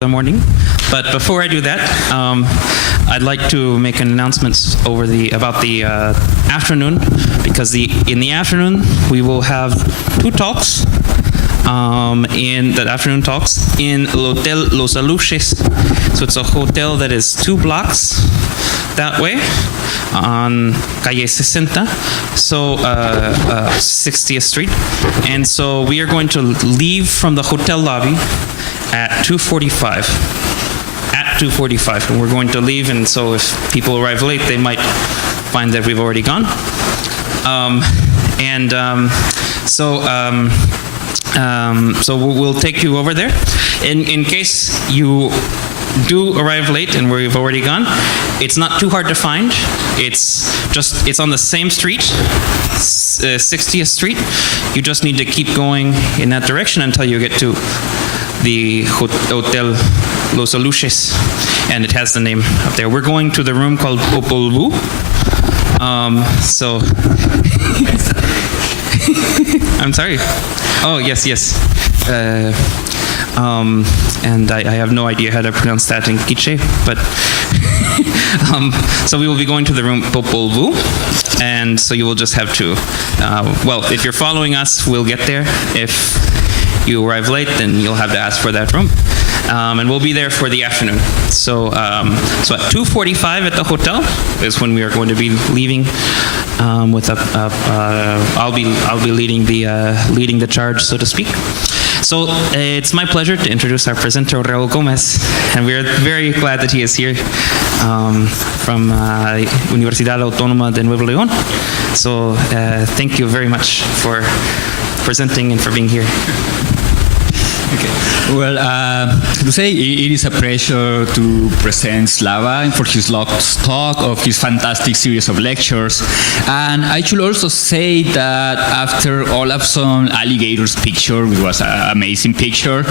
the morning. But before I do that, I'd like to make an announcement about the afternoon, because in the afternoon we will have two talks. In the afternoon talks in El Hotel Los Aluches. So it's a hotel that is 2 blocks that way on Calle 60, so 60th Street. And so we are going to leave from the hotel lobby at 2:45. At 2:45, and we're going to leave. And so if people arrive late, they might find that we've already gone. So we'll take you over there. In case you do arrive late and we've already gone, it's not too hard to find. It's on the same street, 60th Street. You just need to keep going in that direction until you get to the Hotel Los Aluches, and it has the name up there. We're going to the room called Popol Vuh. I'm sorry. Oh, yes. And I have no idea how to pronounce that in Quiche, but so we will be going to the room Popol Vuh, and so you will just have to, if you're following us, we'll get there. If you arrive late, then you'll have to ask for that room. And we'll be there for the afternoon. So at 2:45 at the hotel is when we are going to be leaving. I'll be leading the charge, so to speak. So it's my pleasure to introduce our presenter, Raúl Gómez, and we are very glad that he is here from Universidad Autónoma de Nuevo León. So thank you very much for presenting and for being here. Okay. Well, to say it is a pleasure to present Slava for his last talk of his fantastic series of lectures. And I should also say that after Olafsson alligator's picture, which was an amazing picture,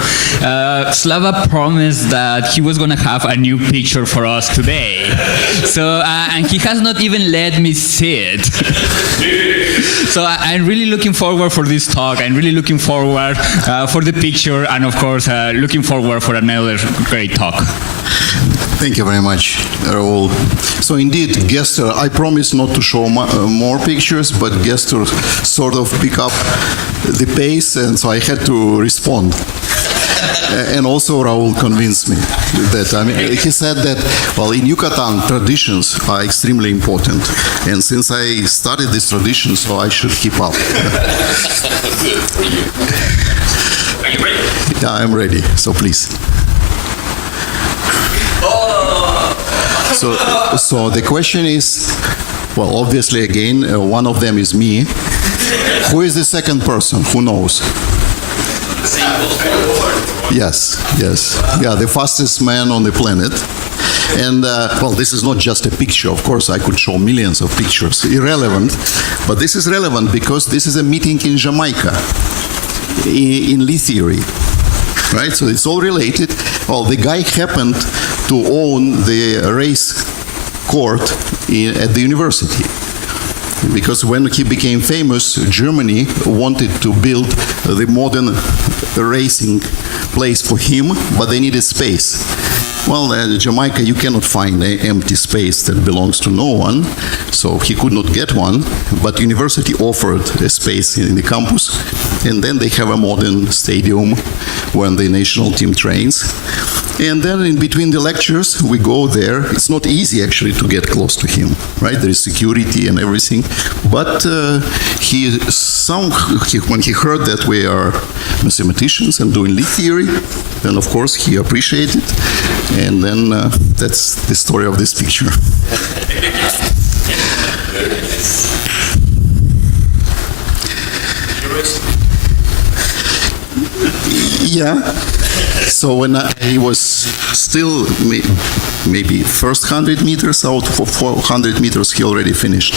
Slava promised that he was going to have a new picture for us today. So, and he has not even let me see it. So I'm really looking forward for this talk. I'm really looking forward for the picture, and of course, looking forward for another great talk. Thank you very much, Raúl. So indeed, Gester, I promised not to show more pictures, but Gester sort of pick up the pace, and so I had to respond. And also Raúl convinced me that, he said that, well, in Yucatan, traditions are extremely important. And since I started this tradition, so I should keep up. Are you ready? Yeah, I'm ready, so please. So the question is, well, obviously again, one of them is me. Who is the second person? Who knows? Yes. Yeah, the fastest man on the planet. And, well, this is not just a picture. Of course, I could show millions of pictures. Irrelevant. But this is relevant because this is a meeting in Jamaica, in Lie theory. Right? So it's all related. Well, the guy happened to own the race court at the university. Because when he became famous, Germany wanted to build the modern racing place for him, but they needed space. Well, Jamaica, you cannot find an empty space that belongs to no one, so he could not get one, but university offered a space in the campus, and then they have a modern stadium when the national team trains. And then in between the lectures, we go there. It's not easy, actually, to get close to him, right? There is security and everything. But when he heard that we are mathematicians and doing Lie theory, then, of course, he appreciated. And then that's the story of this picture. Yeah. So when he was still maybe first 100 meters out, for 400 meters he already finished.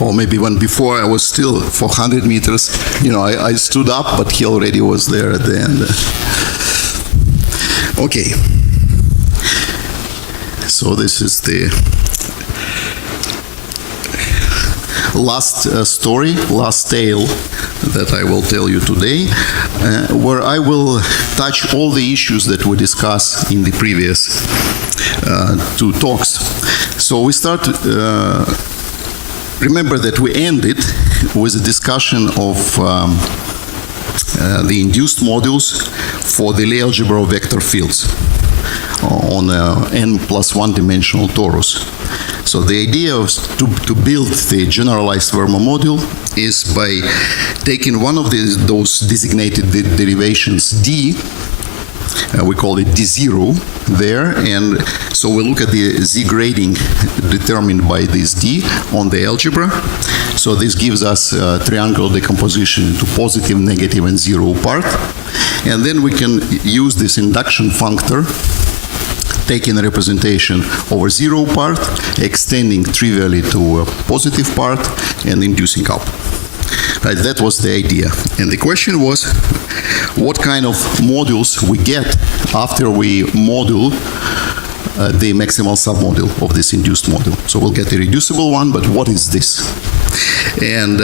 Or maybe when before I was still 400 meters, I stood up, but he already was there at the end. Okay. So this is the last story, last tale that I will tell you today, where I will touch all the issues that we discussed in the previous two talks. So we start, remember that we ended with a discussion of the induced modules for the Lie algebra of vector fields on n+1 dimensional torus. So the idea of to build the generalized Fermat module is by taking one of those designated derivations d, we call it d0 there, and so we look at the z grading determined by this d on the algebra. So this gives us triangular decomposition into positive, negative, and zero part. And then we can use this induction functor, taking a representation over zero part, extending trivially to a positive part, and inducing up. Right, that was the idea. And the question was, what kind of modules we get after we module the maximal submodule of this induced module. So we'll get a reducible one, but what is this? And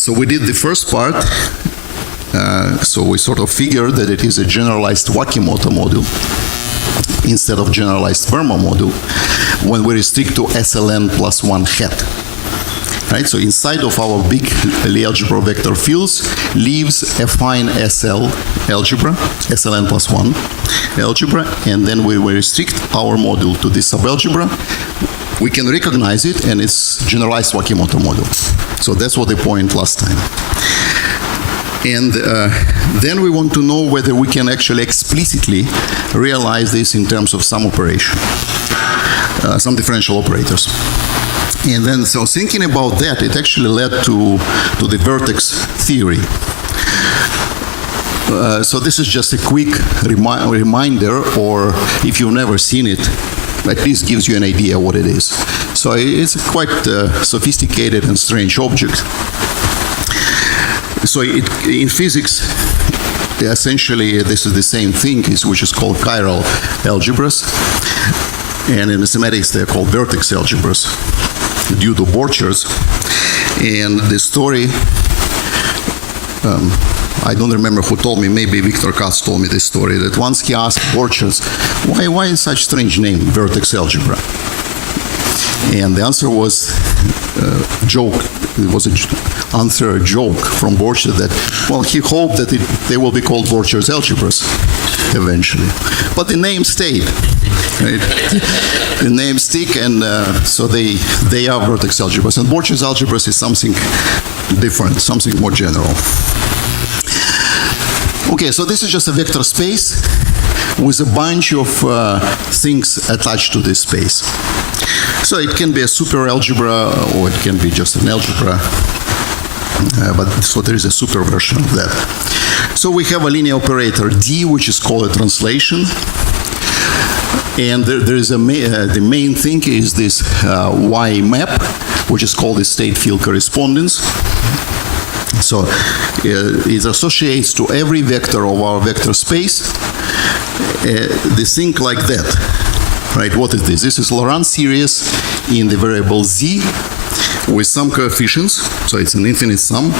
so we did the first part. So we sort of figured that it is a generalized Wakimoto module instead of generalized Fermat module when we restrict to SLN plus 1 hat. Right, so inside of our big Lie algebra vector fields leaves a fine SL algebra, SLN plus 1 algebra, and then we restrict our module to this subalgebra. We can recognize it, and it's generalized Wakimoto module. So that's what the point last time. And then we want to know whether we can actually explicitly realize this in terms of some operation, some differential operators. And then, so thinking about that, it actually led to the vertex theory. So this is just a quick reminder, or if you've never seen it, at least gives you an idea what it is. So it's a quite sophisticated and strange object. So in physics, essentially this is the same thing, which is called chiral algebras. And in mathematics, they're called vertex algebras, due to Borchers. And the story, I don't remember who told me, maybe Victor Katz told me this story, that once he asked Borchers, why is such strange name, vertex algebra? And the answer was joke. It was an answer, a joke from Borchers that, well, he hoped that they will be called Borchers algebras eventually. But the name stayed. Right? The names stick, and so they are vertex algebras. And Borchers algebras is something different, something more general. Okay, so this is just a vector space with a bunch of things attached to this space. So it can be a super algebra, or it can be just an algebra. But so there is a super version of that. So we have a linear operator D, which is called a translation. And there is the main thing is this Y map, which is called the state field correspondence. So it associates to every vector of our vector space the thing like that. Right? What is this? This is Laurent series in the variable Z with some coefficients. So it's an infinite sum.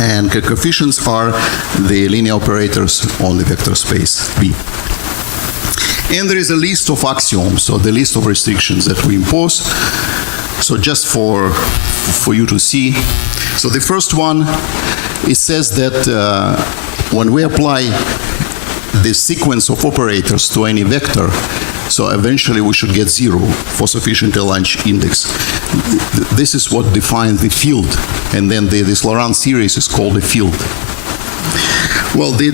And the coefficients are the linear operators on the vector space V. And there is a list of axioms, so the list of restrictions that we impose. So just for you to see. So the first one, it says that when we apply the sequence of operators to any vector, so eventually we should get zero for sufficient Lagrange index. This is what defines the field. And then this Laurent series is called a field. Well, the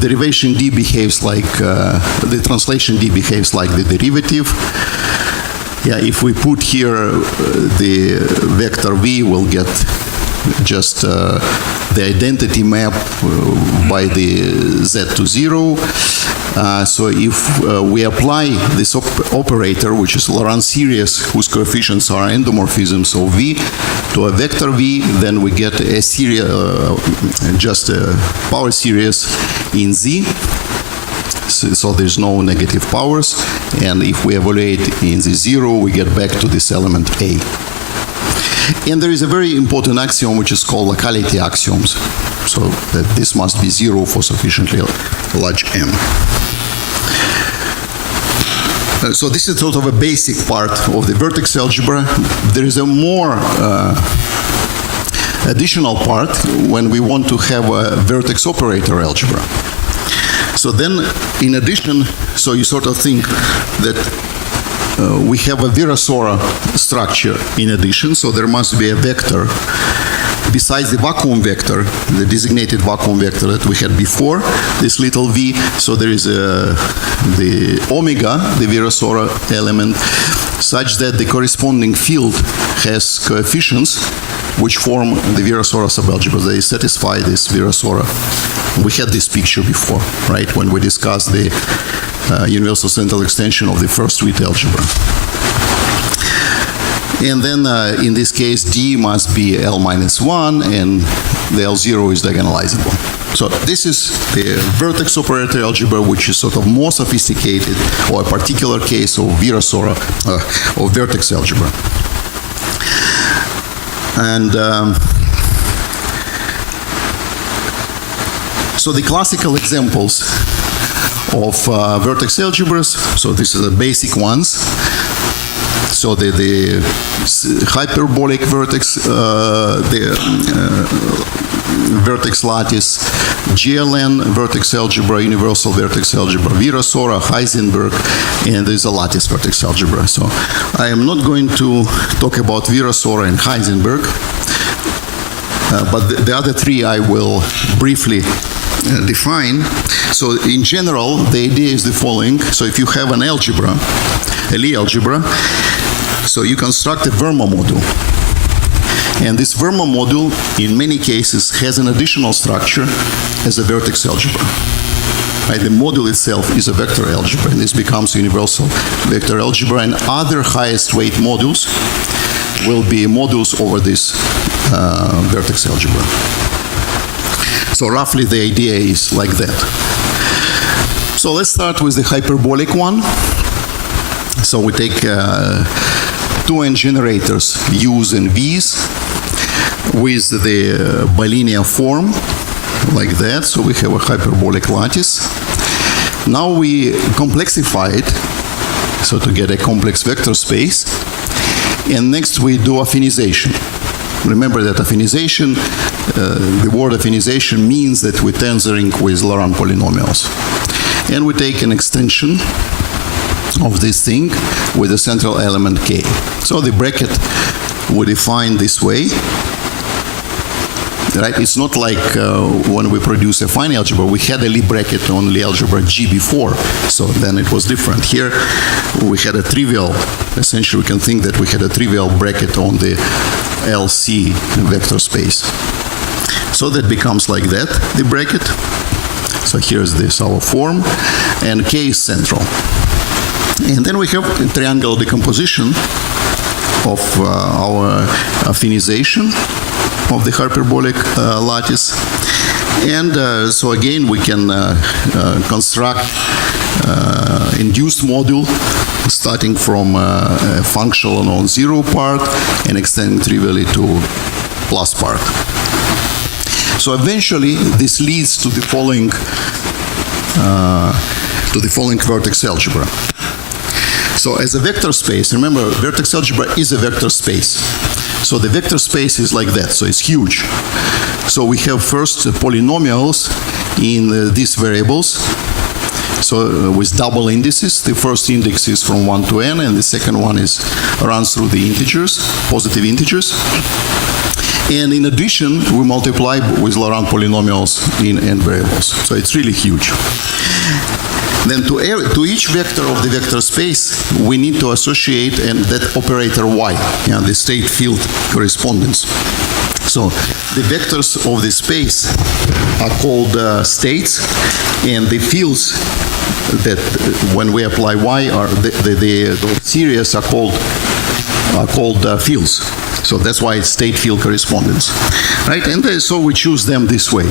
derivation D behaves like, the translation D behaves like the derivative. Yeah, if we put here the vector V, we'll get just the identity map by the Z to 0. So if we apply this operator, which is Laurent series, whose coefficients are endomorphisms of V, to a vector V, then we get a series, just a power series in Z. So there's no negative powers. And if we evaluate in the 0, we get back to this element A. And there is a very important axiom which is called locality axioms. So that this must be zero for sufficiently large M. So this is sort of a basic part of the vertex algebra. There is a more additional part when we want to have a vertex operator algebra. So then, in addition, so you sort of think that we have a Virasoro structure in addition, so there must be a vector besides the vacuum vector, the designated vacuum vector that we had before, this little v. So there is the omega, the Virasoro element, such that the corresponding field has coefficients which form the Virasoro subalgebra. They satisfy this Virasoro. We had this picture before, right, when we discussed the universal central extension of the first suite algebra. And then in this case, D must be L minus 1, and the L0 is diagonalizable. So this is the vertex operator algebra, which is sort of more sophisticated, or a particular case of Virasoro, or vertex algebra. And so the classical examples of vertex algebras, so these are the basic ones. So the hyperbolic vertex, vertex lattice, GLN, vertex algebra, universal vertex algebra, Virasoro, Heisenberg, and there's a lattice vertex algebra. So I am not going to talk about Virasoro and Heisenberg, but the other three I will briefly define. So in general, the idea is the following. So if you have an algebra, a Lie algebra, so you construct a Verma module. And this Verma module, in many cases, has an additional structure as a vertex algebra. Right? The module itself is a vector algebra, and this becomes universal vector algebra, and other highest weight modules will be modules over this vertex algebra. So roughly the idea is like that. So let's start with the hyperbolic one. So we take two n generators, u's and v's, with the bilinear form, like that. So we have a hyperbolic lattice. Now we complexify it, so to get a complex vector space. And next we do affinization. Remember that affinization, the word affinization means that we're tensoring with Laurent polynomials. And we take an extension of this thing with a central element k. So the bracket we define this way. Right? It's not like when we produce a fine algebra, we had a Lie bracket on Lie algebra G before, so then it was different. Here we had a trivial, essentially we can think that we had a trivial bracket on the LC vector space. So that becomes like that, the bracket. So here's this our form, and K is central. And then we have a triangle decomposition of our affinization of the hyperbolic lattice. And so again, we can construct induced module starting from a functional non-zero part and extending trivially to plus part. So eventually, this leads to the following vertex algebra. So as a vector space, remember, vertex algebra is a vector space. So the vector space is like that, so it's huge. So we have first polynomials in these variables. So with double indices, the first index is from 1 to n, and the second one runs through the integers, positive integers. And in addition, we multiply with Laurent polynomials in n variables. So it's really huge. Then to each vector of the vector space, we need to associate that operator y, the state field correspondence. So the vectors of the space are called states, and the fields that when we apply y are the series are called fields. So that's why it's state field correspondence, right? And so we choose them this way.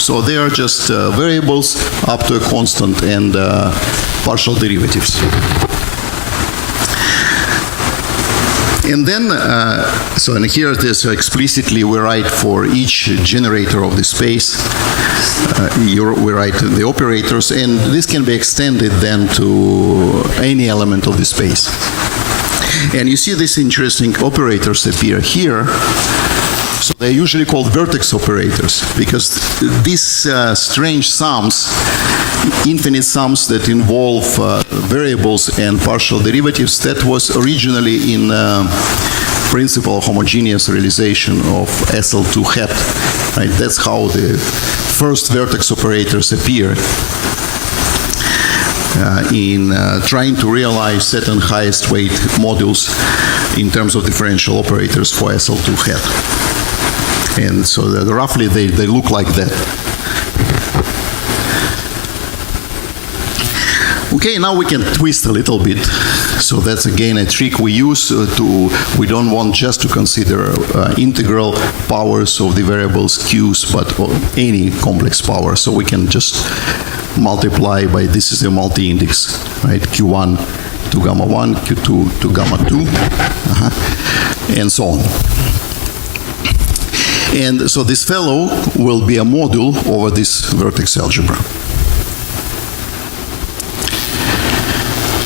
So they are just variables up to a constant and partial derivatives. And then, and here it is explicitly we write for each generator of the space, we write the operators, and this can be extended then to any element of the space. And you see these interesting operators appear here. So they're usually called vertex operators because these strange sums, infinite sums that involve variables and partial derivatives, that was originally in principle of homogeneous realization of SL2 hat. Right? That's how the first vertex operators appear in trying to realize certain highest weight modules in terms of differential operators for SL2 hat. And so roughly they look like that. Okay, now we can twist a little bit. So that's again a trick we use we don't want just to consider integral powers of the variables q's, but any complex power. So we can just multiply by, this is a multi-index, right? Q1 to gamma 1, Q2 to gamma 2, and so on. And so this fellow will be a module over this vertex algebra.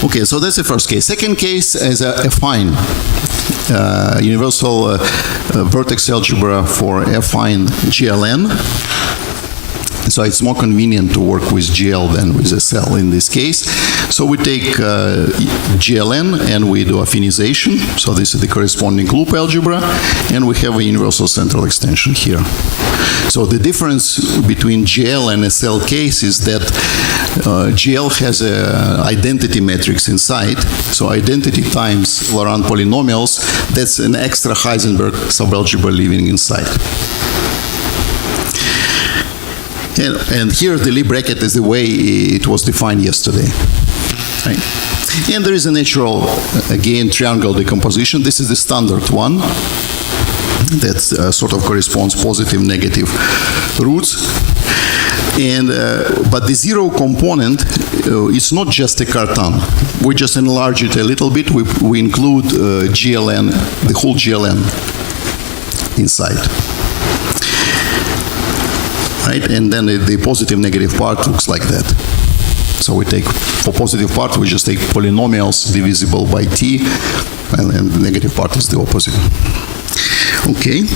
Okay, so that's the first case. Second case is a affine universal vertex algebra for affine GLN. So it's more convenient to work with GL than with SL in this case. So we take GLN and we do affinization. So this is the corresponding loop algebra, and we have a universal central extension here. So the difference between GL and SL case is that GL has an identity matrix inside. So identity times Laurent polynomials, that's an extra Heisenberg subalgebra living inside. And here the Lie bracket is the way it was defined yesterday. Right? And there is a natural, again, triangle decomposition. This is the standard one that sort of corresponds positive, negative roots. And but the zero component, it's not just a cartan. We just enlarge it a little bit. We include GLN, the whole GLN inside. Right? And then the positive negative part looks like that. So we take, for positive part, we just take polynomials divisible by t, and the negative part is the opposite. Okay.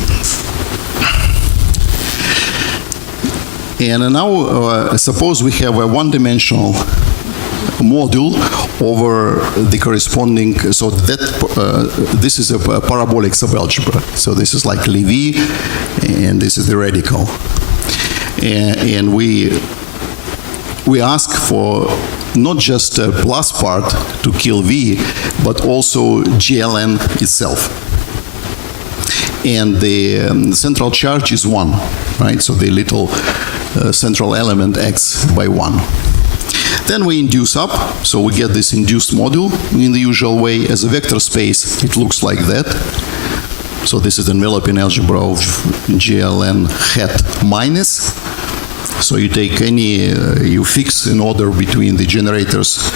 And now suppose we have a one-dimensional module over the corresponding, so that this is a parabolic subalgebra. So this is like Lie V, and this is the radical. And we ask for not just a plus part to kill V, but also GLN itself. And the central charge is 1, right? So the little central element acts by 1. Then we induce up, so we get this induced module in the usual way. As a vector space, it looks like that. So this is enveloping algebra of GLN hat minus. So you take any, you fix an order between the generators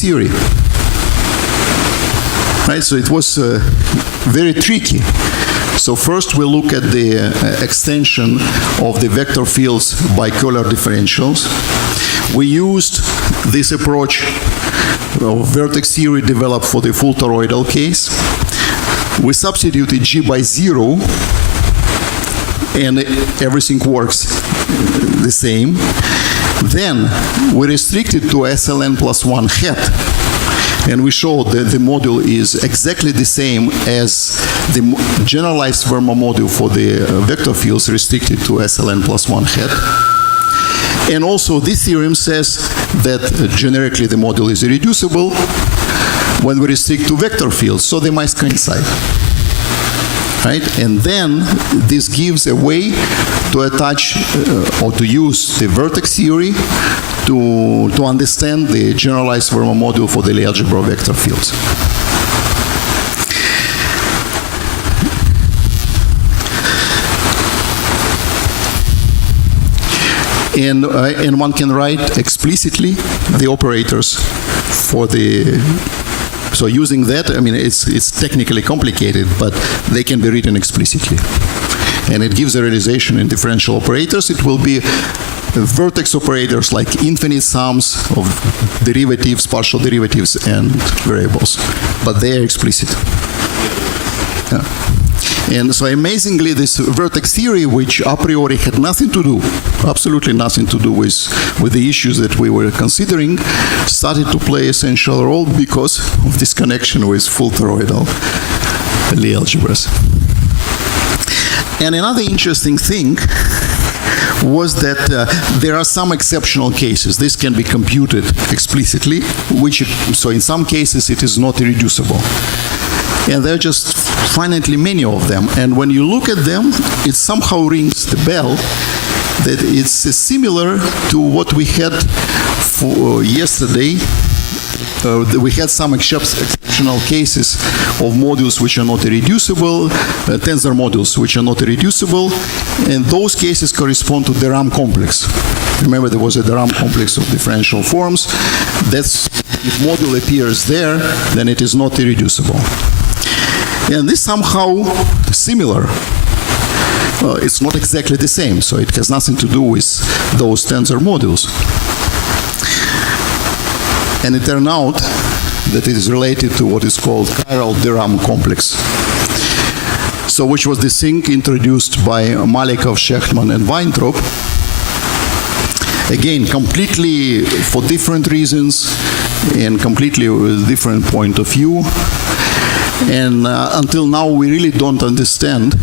theory. Right, so it was very tricky. So first we look at the extension of the vector fields by Köhler differentials. We used this approach of vertex theory developed for the full toroidal case. We substituted G by 0, and everything works the same. Then we restricted to SLN plus 1 hat. And we showed that the module is exactly the same as the generalized Verma module for the vector fields restricted to SLN plus 1 hat. And also this theorem says that generically the module is irreducible when we restrict to vector fields, so they must coincide. Right? And then this gives a way to attach or to use the vertex theory to understand the generalized Verma module for the Lie algebra vector fields. And one can write explicitly the operators for the. So using that, I mean, it's technically complicated, but they can be written explicitly. And it gives a realization in differential operators. It will be vertex operators like infinite sums of derivatives, partial derivatives, and variables. But they are explicit. Yeah. And so amazingly, this vertex theory, which a priori had nothing to do, absolutely nothing to do with the issues that we were considering, started to play an essential role because of this connection with full toroidal Lie algebras. And another interesting thing was that there are some exceptional cases. This can be computed explicitly, so in some cases it is not irreducible. And there are just finitely many of them. And when you look at them, it somehow rings the bell that it's similar to what we had for yesterday. We had some exceptional cases of modules which are not irreducible, tensor modules which are not irreducible, and those cases correspond to the RAM complex. Remember, there was a RAM complex of differential forms. That's, if module appears there, then it is not irreducible. And this somehow similar. It's not exactly the same, so it has nothing to do with those tensor modules. And it turned out that it is related to what is called chiral de-RAM complex. So which was the thing introduced by Malikov, Shechtman, and Weintraub. Again, completely for different reasons and completely with a different point of view. And until now, we really don't understand,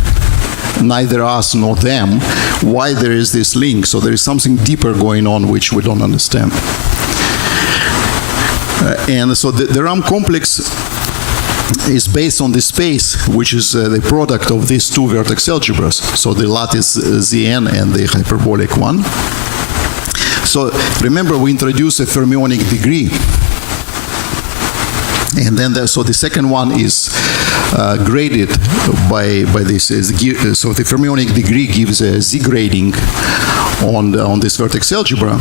neither us nor them, why there is this link. So there is something deeper going on which we don't understand. And so the RAM complex is based on the space, which is the product of these two vertex algebras. So the lattice Zn and the hyperbolic one. So remember, we introduced a fermionic degree. And then so the second one is graded by this. So the fermionic degree gives a Z grading on this vertex algebra.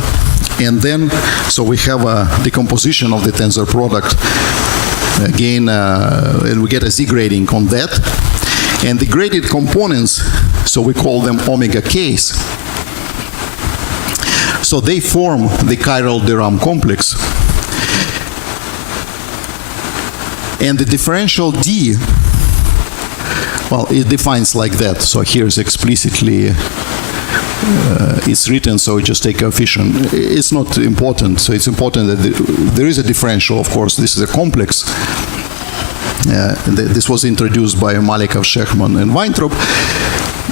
And then, so we have a decomposition of the tensor product again, and we get a Z grading on that. And the graded components, so we call them omega k's. So they form the chiral de-RAM complex. And the differential D, well, it defines like that. So here's explicitly, it's written, so we just take coefficient. It's not important. So it's important that there is a differential, of course. This is a complex. This was introduced by Malikov, Shechtman, and Weintraub.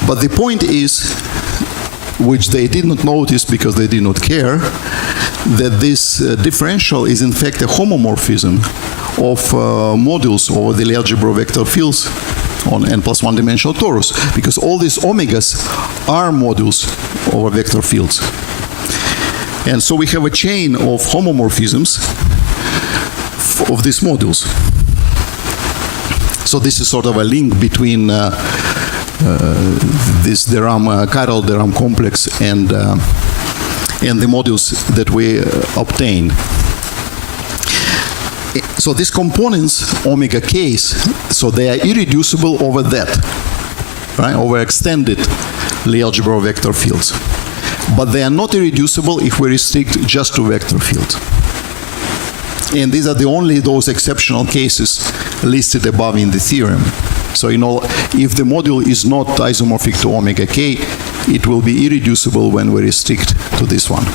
But the point is, which they did not notice because they did not care, that this differential is in fact a homomorphism of modules over the Lie algebra vector fields on n+1 dimensional torus, because all these omegas are modules over vector fields. And so we have a chain of homomorphisms of these modules. So this is sort of a link between this chiral de-RAM complex and the modules that we obtain. So these components, omega k's, so they are irreducible over that, right? Over extended Lie algebra vector fields. But they are not irreducible if we restrict just to vector fields. And these are the only those exceptional cases listed above in the theorem. So, if the module is not isomorphic to omega k, it will be irreducible when we restrict to this one.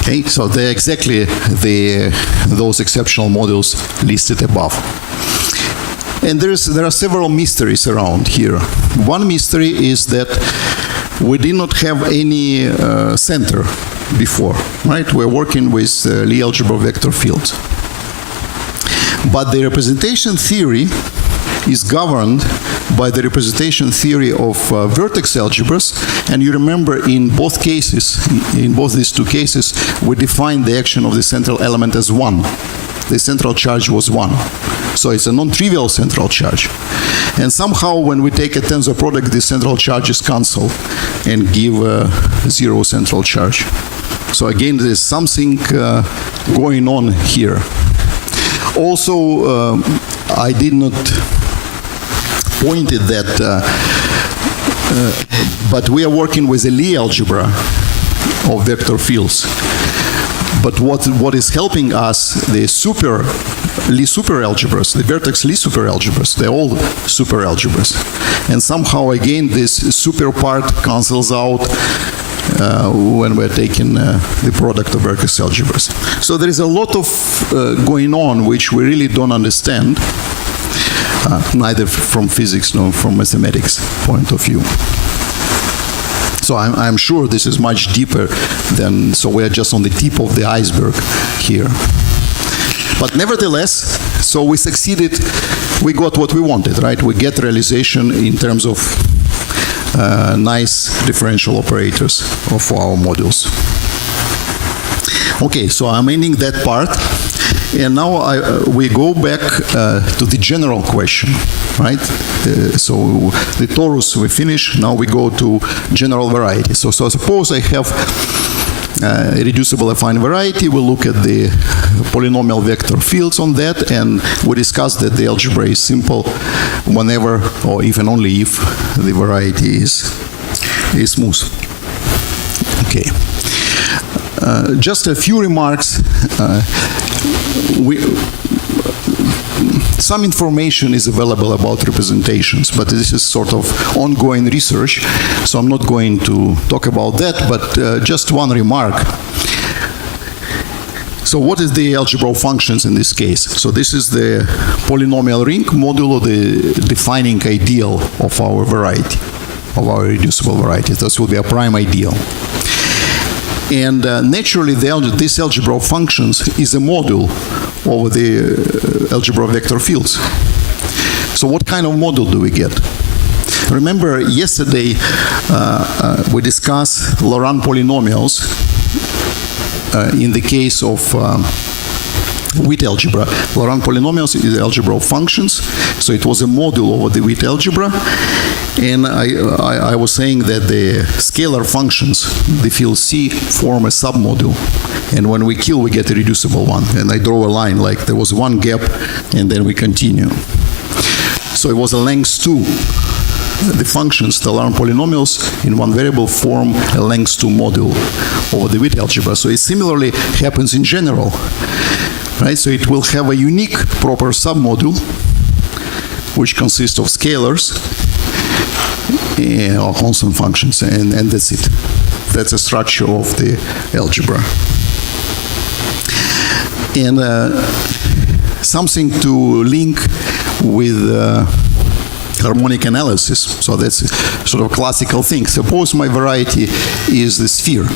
Okay, so they're exactly those exceptional modules listed above. And there are several mysteries around here. One mystery is that we did not have any center before, right? We're working with Lie algebra vector fields. But the representation theory is governed by the representation theory of vertex algebras. And you remember in both cases, in both these two cases, we defined the action of the central element as 1. The central charge was 1. So it's a non-trivial central charge. And somehow when we take a tensor product, the central charges cancel and give a 0 central charge. So again, there's something going on here. Also, I did not point it that, but we are working with a Lie algebra of vector fields. But what is helping us, the Lie superalgebras, the vertex Lie superalgebras, they're all superalgebras. And somehow, again, this super part cancels out when we're taking the product of vertex algebras. So there is a lot of going on which we really don't understand, neither from physics nor from mathematics point of view. So I'm sure this is much deeper than, so we're just on the tip of the iceberg here. But nevertheless, so we succeeded, we got what we wanted, right? We get realization in terms of nice differential operators for our modules. Okay, so I'm ending that part. And now we go back to the general question, right? So the torus we finish, now we go to general variety. So suppose I have a reducible affine variety, we'll look at the polynomial vector fields on that, and we discuss that the algebra is simple whenever, or even only if, the variety is smooth. Okay. Just a few remarks. Some information is available about representations, but this is sort of ongoing research, so I'm not going to talk about that, but just one remark. So what is the algebra of functions in this case? So this is the polynomial ring modulo the defining ideal of our variety, of our reducible variety. This will be a prime ideal. And naturally, this algebra of functions is a module over the algebra of vector fields. So what kind of module do we get? Remember, yesterday we discussed Laurent polynomials in the case of Witt algebra. Laurent polynomials is the algebra of functions, so it was a module over the Witt algebra. And I was saying that the scalar functions, the field C, form a submodule. And when we kill, we get a reducible one. And I draw a line, like there was one gap, and then we continue. So it was a length 2. The functions, the Laurent polynomials, in one variable form a length 2 module over the Witt algebra. So it similarly happens in general. Right? So it will have a unique proper submodule, which consists of scalars, or constant functions, and that's it. That's the structure of the algebra. And something to link with harmonic analysis. So that's sort of a classical thing. Suppose my variety is the sphere,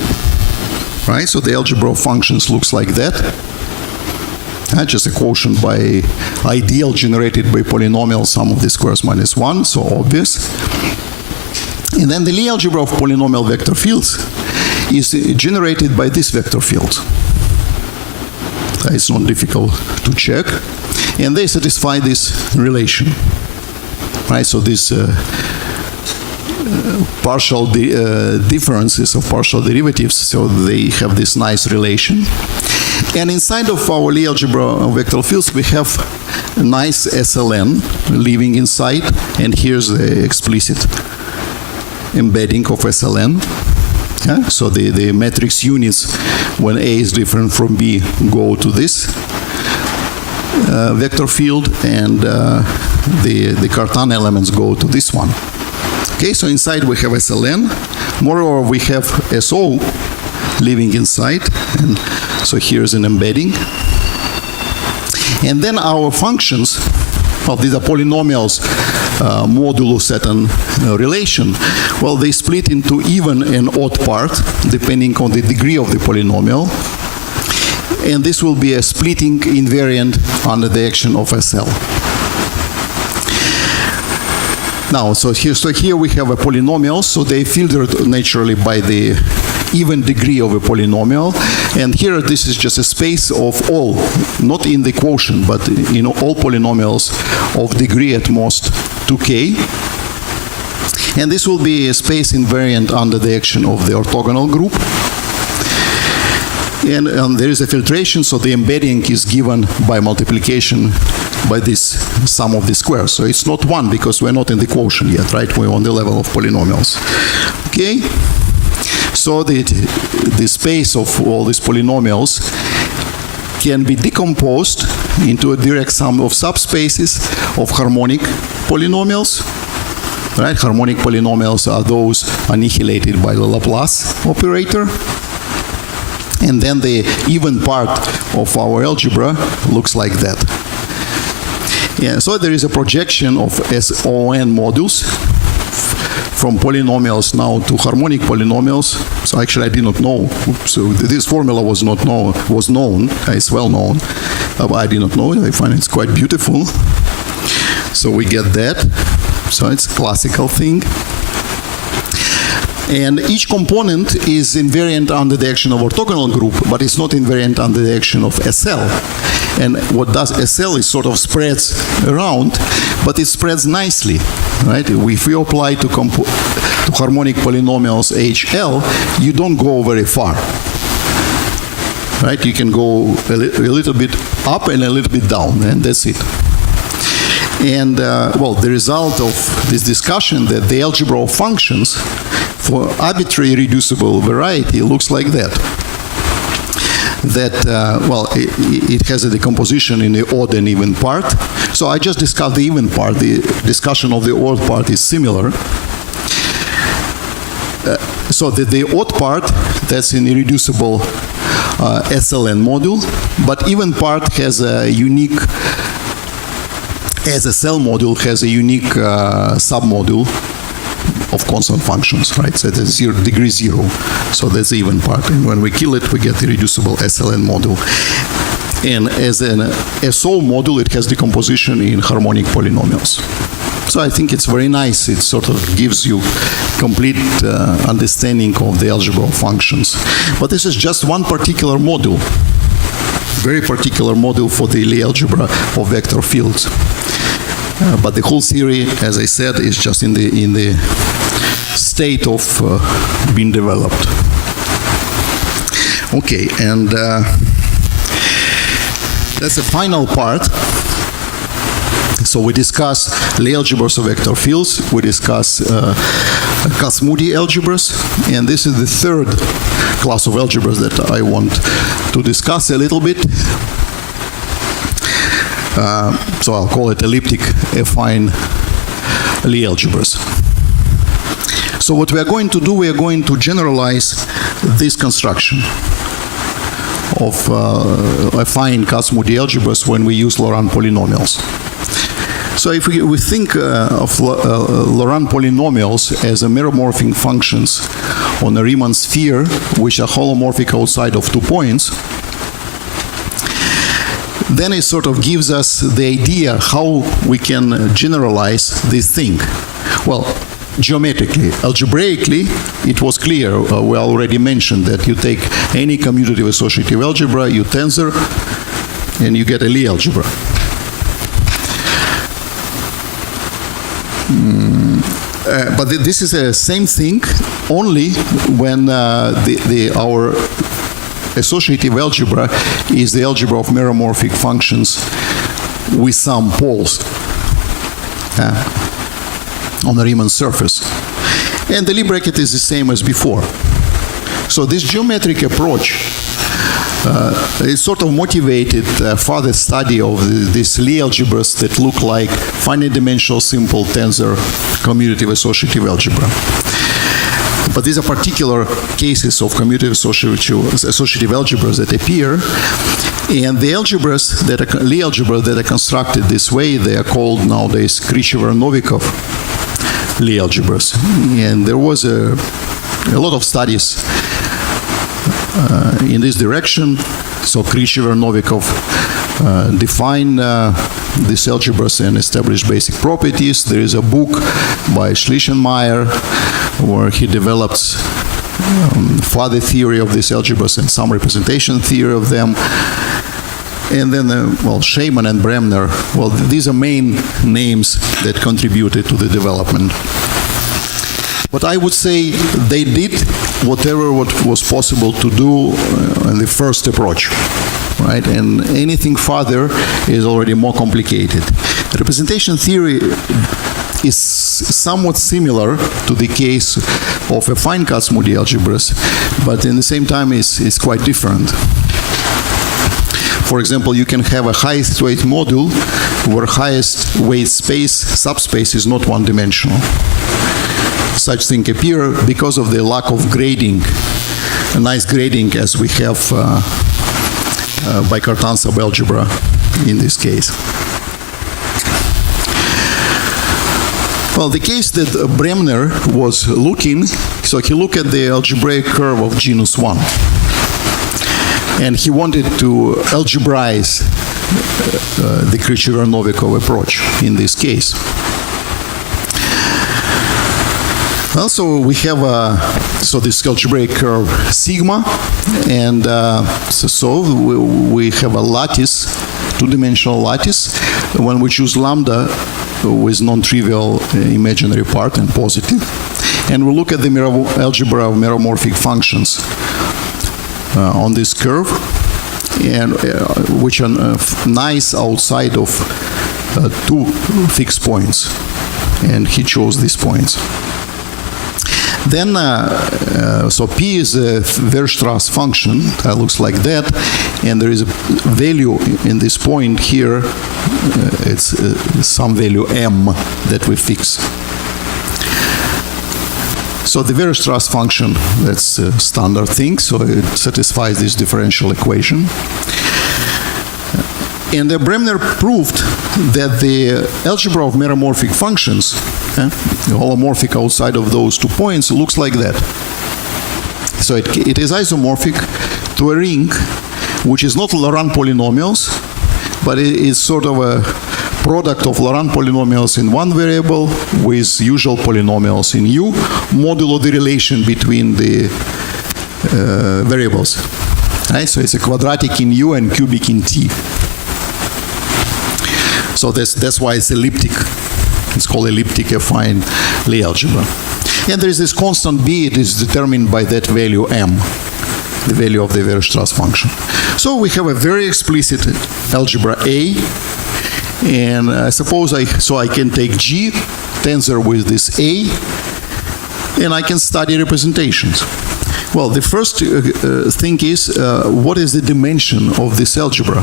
right? So the algebra of functions looks like that. Just a quotient by ideal generated by polynomial sum of the squares minus 1, so obvious. And then the Lie algebra of polynomial vector fields is generated by this vector field. It's not difficult to check. And they satisfy this relation. Right, so this partial differences of partial derivatives, so they have this nice relation. And inside of our Lie algebra of vector fields, we have a nice SLN living inside, and here's the explicit embedding of SLN. Yeah? So the matrix units, when A is different from B, go to this vector field, and the Cartan elements go to this one. Okay, so inside we have SLN. Moreover, we have SO living inside, and so here's an embedding. And then our functions, well, these are polynomials, modulo set and relation. Well, they split into even and odd part, depending on the degree of the polynomial. And this will be a splitting invariant under the action of SL. Now, so here we have a polynomial, so they filtered naturally by the even degree of a polynomial. And here this is just a space of all, not in the quotient, but in all polynomials of degree at most 2k. And this will be a space invariant under the action of the orthogonal group. And there is a filtration, so the embedding is given by multiplication by this sum of the squares. So it's not 1 because we're not in the quotient yet, right? We're on the level of polynomials. Okay? So the space of all these polynomials can be decomposed into a direct sum of subspaces of harmonic polynomials. Right? Harmonic polynomials are those annihilated by the Laplace operator. And then the even part of our algebra looks like that. Yeah, so there is a projection of SON modules from polynomials now to harmonic polynomials. So actually I did not know. So this formula was known. It's well known. But I did not know it. I find it's quite beautiful. So we get that. So it's a classical thing. And each component is invariant under the action of orthogonal group, but it's not invariant under the action of SL. And what does SL is sort of spreads around, but it spreads nicely, right? If you apply to harmonic polynomials HL, you don't go very far, right? You can go a little bit up and a little bit down, and that's it. And, well, the result of this discussion that the algebra of functions for arbitrary reducible variety looks like that. That, well, it has a decomposition in the odd and even part. So I just discussed the even part. The discussion of the odd part is similar. So the odd part, that's an irreducible SLN module, but even part has a unique, as a cell module, has a unique submodule of constant functions, right? So that's degree 0. So that's the even part. And when we kill it, we get the reducible SLN module. And as an SO module, it has decomposition in harmonic polynomials. So I think it's very nice. It sort of gives you complete understanding of the algebra of functions. But this is just one particular module, very particular module for the Lie algebra of vector fields. But the whole theory, as I said, is just in the state of being developed. Okay, and that's the final part. So we discuss Lie algebras of vector fields. We discuss Kac-Moody algebras, and this is the third class of algebras that I want to discuss a little bit. So I'll call it elliptic affine Lie algebras. So what we are going to do, we are going to generalize this construction of affine Kac-Moody algebras when we use Laurent polynomials. So if we think of Laurent polynomials as a meromorphic functions on a Riemann sphere, which are holomorphic outside of 2 points, then it sort of gives us the idea how we can generalize this thing. Well, geometrically, algebraically, it was clear. We already mentioned that you take any commutative associative algebra, you tensor, and you get a Lie algebra. but this is the same thing only when our associative algebra is the algebra of meromorphic functions with some poles on the Riemann surface. And the Lie bracket is the same as before. So this geometric approach is sort of motivated further study of these Lie algebras that look like finite dimensional simple tensor commutative associative algebra. But these are particular cases of commutative associative algebras that appear, and the algebras that are Lie algebras that are constructed this way, they are called nowadays Khrushchev-Novikov Lie algebras. And there was a lot of studies in this direction. So Khrushchev-Novikov define these algebras and establish basic properties. There is a book by Schleichenmeyer where he develops further theory of these algebras and some representation theory of them. And then, Shaman and Bremner, these are main names that contributed to the development. But I would say they did whatever was possible to do in the first approach, right? And anything further is already more complicated. Representation theory is somewhat similar to the case of affine Kac-Moody algebras, but in the same time is quite different. For example, you can have a highest weight module where highest weight space, subspace, is not one-dimensional. Such things appear because of the lack of grading, a nice grading as we have by Cartan subalgebra in this case. Well, the case that Bremner was looking, so he looked at the algebraic curve of genus 1. And he wanted to algebraize the Khrushchev-Novikov approach in this case. Well, so we have this algebraic curve sigma, and we have a lattice, two-dimensional lattice. When we choose lambda with non-trivial imaginary part and positive, and we look at the algebra of meromorphic functions on this curve, and which are nice outside of two fixed points, and he chose these points. Then, so P is a Weierstrass function that looks like that, and there is a value in this point here. It's some value M that we fix. So the Weierstrass function, that's a standard thing, so it satisfies this differential equation. And Bremner proved that the algebra of meromorphic functions, holomorphic outside of those 2 points, looks like that. So it is isomorphic to a ring which is not Laurent polynomials, but it is sort of a product of Laurent polynomials in one variable with usual polynomials in U, modulo the relation between the variables. Right? So it's a quadratic in U and cubic in T. So that's why it's elliptic. It's called elliptic affine Lie algebra. And there is this constant B. It is determined by that value M, the value of the Weierstrass function. So we have a very explicit algebra A. And suppose I can take G, tensor with this A, and I can study representations. Well, the first thing is, what is the dimension of this algebra?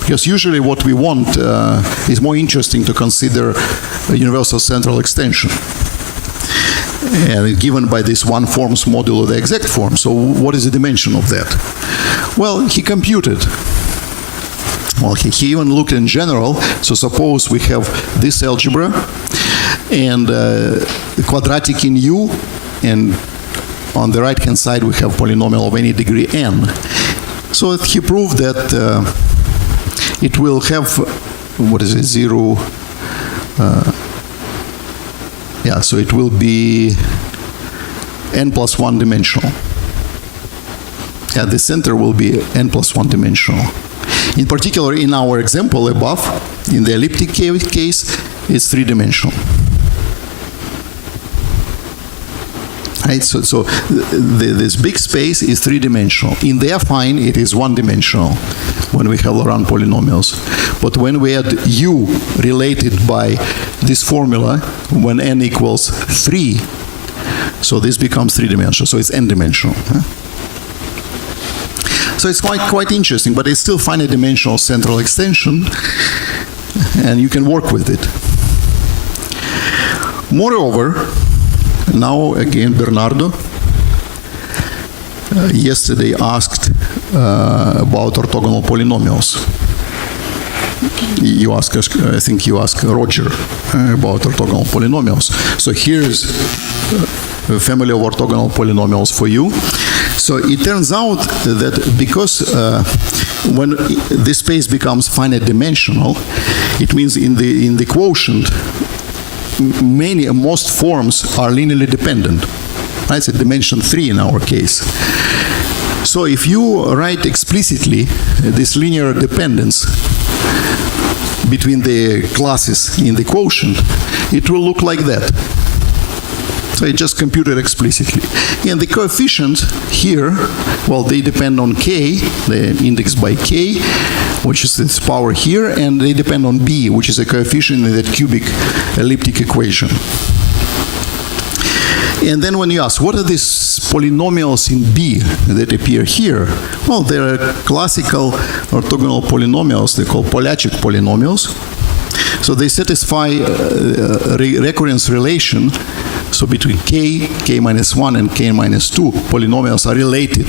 Because usually what we want is more interesting to consider a universal central extension. And it's given by this one forms modulo the exact form. So what is the dimension of that? Well, he computed. Well, he even looked in general. So suppose we have this algebra and quadratic in U, and on the right-hand side we have polynomial of any degree n. So he proved that it will have, zero, so it will be n plus 1 dimensional. Yeah, the center will be n plus 1 dimensional. In particular, in our example above, in the elliptic case, it's 3-dimensional. Right? So this big space is three-dimensional. In the affine, it is one-dimensional when we have Laurent polynomials. But when we add u related by this formula, when n equals 3, so this becomes three-dimensional. So it's n-dimensional. So it's quite interesting, but it's still finite-dimensional central extension, and you can work with it. Moreover, now again, Bernardo yesterday asked about orthogonal polynomials. You asked, I think you asked Roger about orthogonal polynomials. So here's a family of orthogonal polynomials for you. So it turns out that because when this space becomes finite dimensional, it means in the quotient, most forms are linearly dependent. Right? It's a dimension 3 in our case. So if you write explicitly this linear dependence between the classes in the quotient, it will look like that. So I just compute it explicitly. And the coefficients here, well, they depend on k, the index by k, which is its power here, and they depend on b, which is a coefficient in that cubic elliptic equation. And then when you ask, what are these polynomials in B that appear here? Well, they are classical orthogonal polynomials. They're called Wyacheslav polynomials. So they satisfy recurrence relation. So between k minus 1, and k minus 2, polynomials are related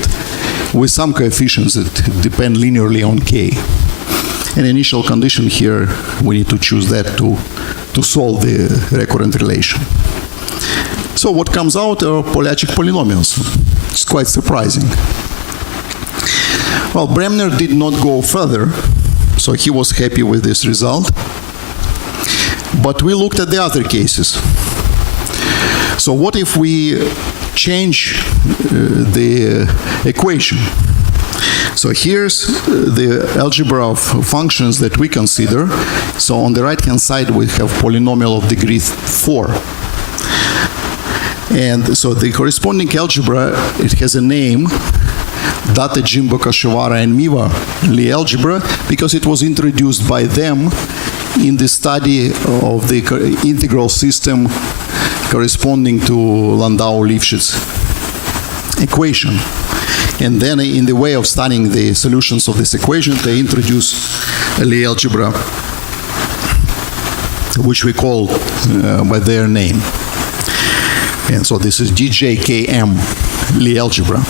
with some coefficients that depend linearly on k. An initial condition here, we need to choose that to solve the recurrent relation. So what comes out are Wyacheslav polynomials. It's quite surprising. Well, Bremner did not go further, so he was happy with this result. But we looked at the other cases. So what if we change the equation? So here's the algebra of functions that we consider. So on the right-hand side, we have polynomial of degree 4. And so the corresponding algebra, it has a name, Data, Jimbo, Kashivara, and Miva Lie algebra, because it was introduced by them in the study of the integral system corresponding to Landau-Lifshitz equation. And then in the way of studying the solutions of this equation, they introduce a Lie algebra, which we call by their name. And so this is DJKM Lie algebra.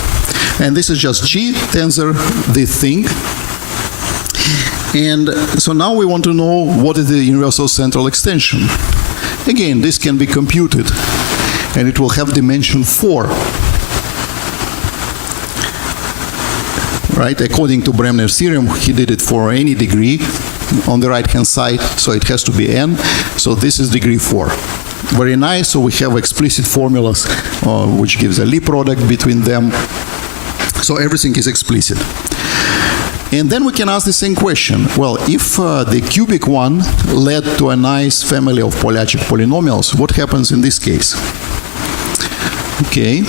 And this is just G tensor, this thing. And so now we want to know what is the universal central extension. Again, this can be computed, and it will have dimension 4. Right? According to Bremner's theorem, he did it for any degree on the right-hand side, so it has to be n. So this is degree 4. Very nice. So we have explicit formulas which gives a Lie product between them. So everything is explicit. And then we can ask the same question. Well, if the cubic one led to a nice family of Wyacheslav polynomials, what happens in this case? Okay.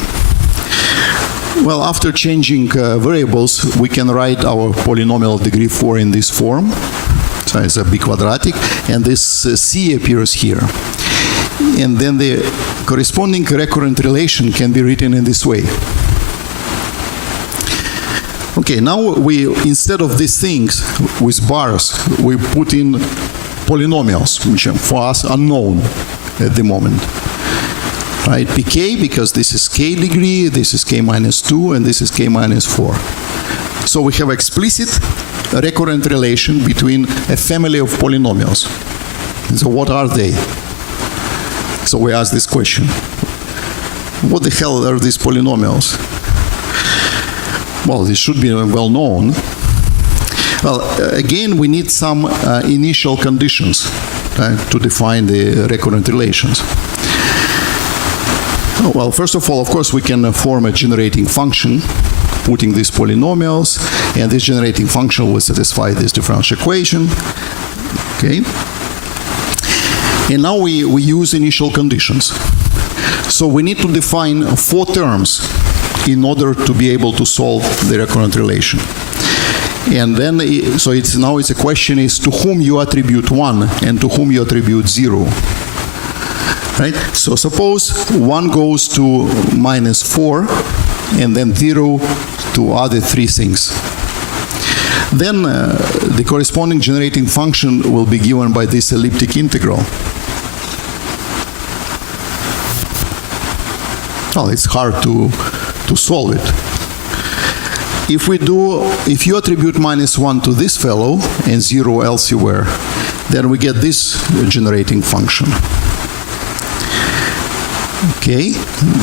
Well, after changing variables, we can write our polynomial of degree 4 in this form. So it's a biquadratic, and this C appears here. And then the corresponding recurrent relation can be written in this way. Okay, now we, instead of these things with bars, we put in polynomials, which are for us unknown at the moment. Right, pk, because this is k degree, this is k minus 2, and this is k minus 4. So we have explicit recurrent relation between a family of polynomials. And so what are they? So we ask this question. What the hell are these polynomials? Well, this should be well known. Well, again, we need some initial conditions to define the recurrent relations. Well, first of all, of course, we can form a generating function, putting these polynomials, and this generating function will satisfy this differential equation. Okay. And now we use initial conditions. So we need to define 4 terms in order to be able to solve the recurrent relation. And then, so now it's a question is to whom you attribute 1 and to whom you attribute 0. Right? So suppose 1 goes to -4 and then 0 to other 3 things. Then the corresponding generating function will be given by this elliptic integral. Well, it's hard to solve it. If you attribute -1 to this fellow and 0 elsewhere, then we get this generating function. Okay,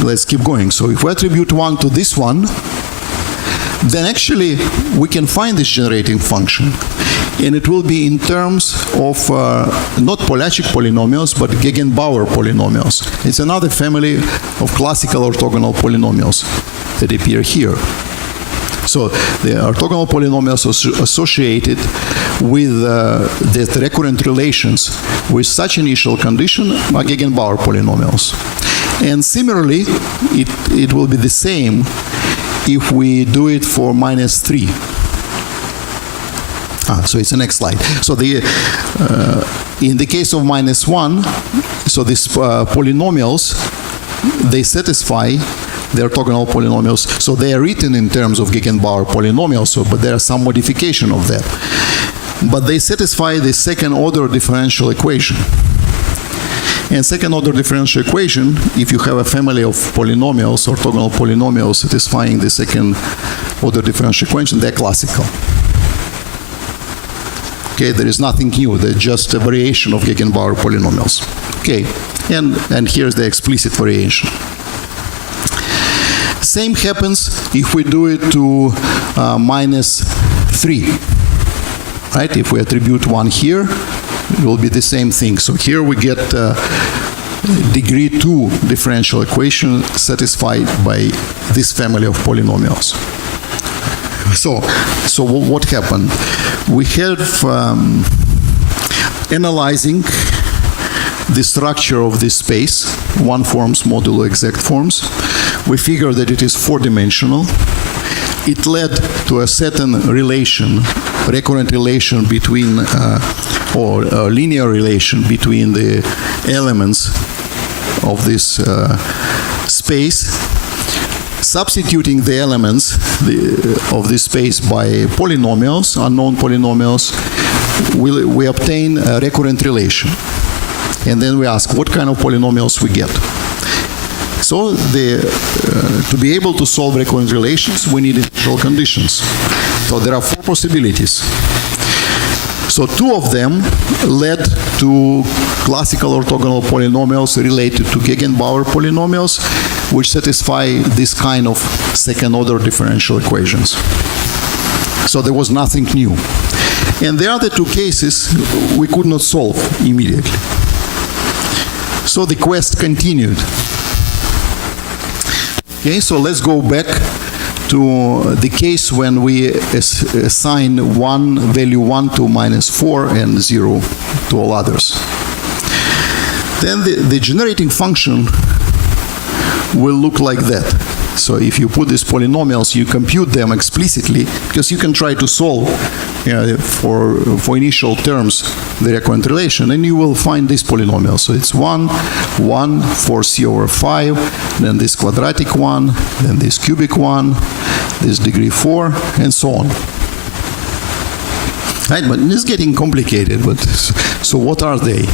let's keep going. So if we attribute 1 to this one, then actually we can find this generating function. And it will be in terms of not Polaczek polynomials, but Gegenbauer polynomials. It's another family of classical orthogonal polynomials that appear here. So the orthogonal polynomials associated with the recurrent relations with such initial condition are Gegenbauer polynomials. And similarly, it will be the same if we do it for -3. So it's the next slide. So in the case of -1, so these polynomials, they satisfy the orthogonal polynomials. So they are written in terms of Gegenbauer polynomials, but there are some modification of that. But they satisfy the second order differential equation. And second order differential equation, if you have a family of polynomials, orthogonal polynomials satisfying the second order differential equation, they're classical. Okay, there is nothing new, they're just a variation of Gegenbauer polynomials. Okay, and here's the explicit variation. Same happens if we do it to -3, right? If we attribute 1 here, it will be the same thing. So here we get degree 2 differential equation satisfied by this family of polynomials. So what happened? We have analyzing the structure of this space, 1 forms modulo exact forms. We figure that it is 4-dimensional. It led to a certain relation, recurrent relation between, or a linear relation between the elements of this space. Substituting the elements of this space by polynomials, unknown polynomials, we obtain a recurrent relation. And then we ask what kind of polynomials we get. So to be able to solve recurrent relations, we need initial conditions. So there are 4 possibilities. So 2 of them led to classical orthogonal polynomials related to Gegenbauer polynomials, which satisfy this kind of second-order differential equations. So there was nothing new. And the other 2 cases we could not solve immediately. So the quest continued. Okay, so let's go back to the case when we assign value 1 to -4 and 0 to all others. Then the generating function will look like that. So if you put these polynomials, you compute them explicitly, because you can try to solve for initial terms the recurrent relation, and you will find this polynomial. So it's 1, 1, 4c over 5, then this quadratic one, then this cubic one, this degree 4, and so on. Right, but it's getting complicated, but so what are they?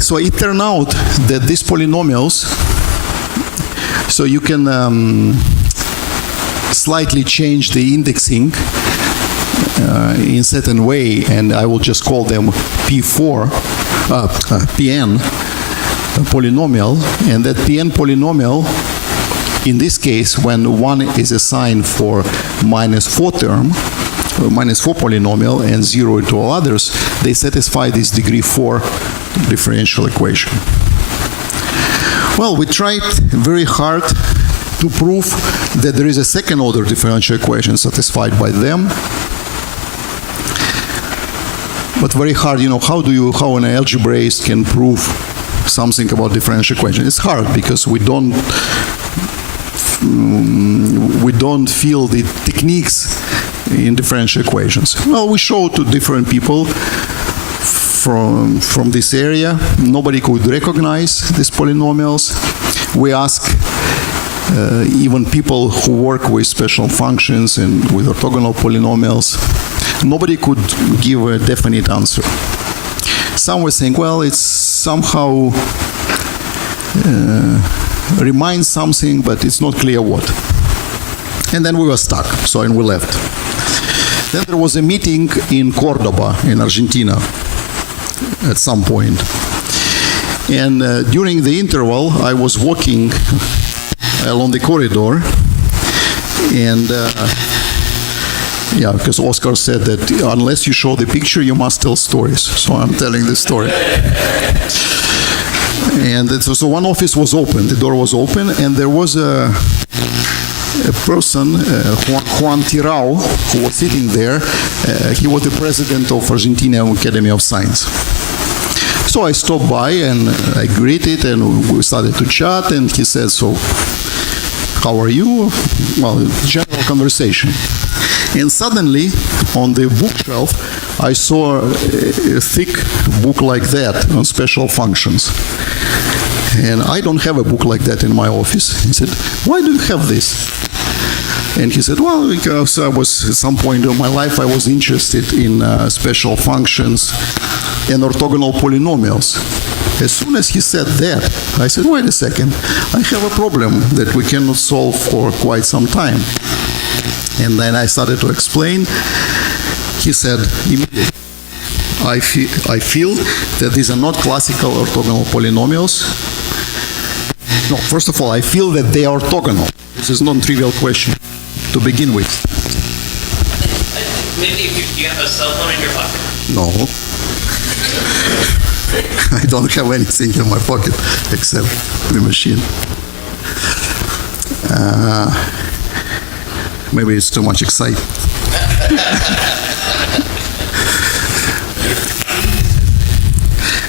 So it turned out that these polynomials, so you can slightly change the indexing in certain way, and I will just call them Pn polynomial, and that Pn polynomial, in this case, when 1 is assigned for -4 term, -4 polynomial, and 0 to all others, they satisfy this degree 4 differential equation. Well, we tried very hard to prove that there is a second order differential equation satisfied by them. but very hard. How an algebraist can prove something about differential equation? It's hard because we don't feel the techniques in differential equations. Well, we show to different people from this area. Nobody could recognize these polynomials. We ask even people who work with special functions and with orthogonal polynomials. Nobody could give a definite answer. Some were saying, well, it's somehow reminds something, but it's not clear what. And then we were stuck, and we left. Then there was a meeting in Cordoba, in Argentina, at some point. And during the interval, I was walking along the corridor, and because Oscar said that unless you show the picture, you must tell stories. So I'm telling the story. And so one office was open, the door was open, and there was a person, Juan Tirao, who was sitting there. He was the president of Argentina Academy of Science. So I stopped by and I greeted and we started to chat, and he said, so how are you? Well, general conversation. And suddenly, on the bookshelf, I saw a thick book like that on special functions. And I don't have a book like that in my office. He said, why do you have this? And he said, well, because I was, at some point in my life, I was interested in special functions and orthogonal polynomials. As soon as he said that, I said, wait a second, I have a problem that we cannot solve for quite some time. And then I started to explain. He said, immediately, I feel that these are not classical orthogonal polynomials. No, first of all, I feel that they are orthogonal. This is not a trivial question to begin with. Maybe you have a cell phone in your pocket? No. I don't have anything in my pocket except the machine. Maybe it's too much excitement.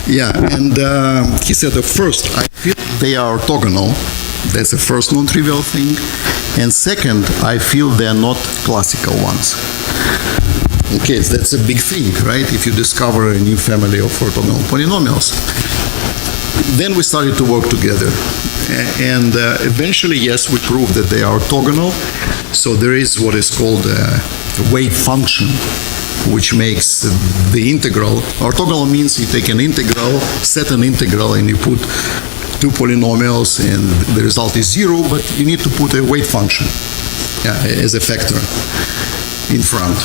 Yeah, and he said, first, I feel they are orthogonal. That's the first non-trivial thing. And second, I feel they are not classical ones. Okay, so that's a big thing, right? If you discover a new family of orthogonal polynomials. Then we started to work together. And eventually, yes, we proved that they are orthogonal. So there is what is called a weight function, which makes the integral. Orthogonal means you take an integral, set an integral, and you put two polynomials, and the result is 0, but you need to put a weight function as a factor in front.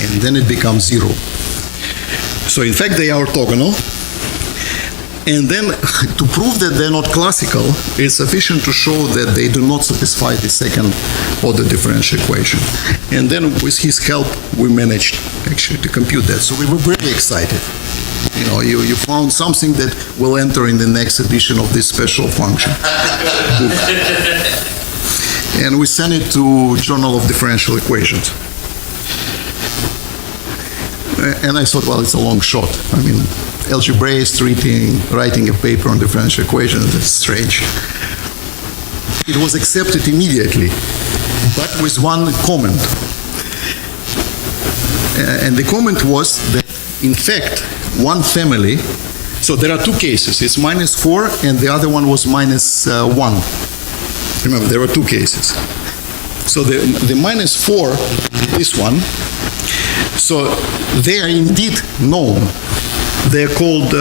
And then it becomes 0. So in fact, they are orthogonal. And then to prove that they're not classical, it's sufficient to show that they do not satisfy the second order differential equation. And then with his help, we managed actually to compute that. So we were very excited. You found something that will enter in the next edition of this special function book. And we sent it to Journal of Differential Equations. And I thought, well, it's a long shot. I mean, algebraist writing a paper on differential equations, that's strange. It was accepted immediately, but with one comment. And the comment was that, in fact, one family, so there are two cases, it's -4 and the other one was -1. Remember, there were two cases. So the -4, this one, so they are indeed known. They're called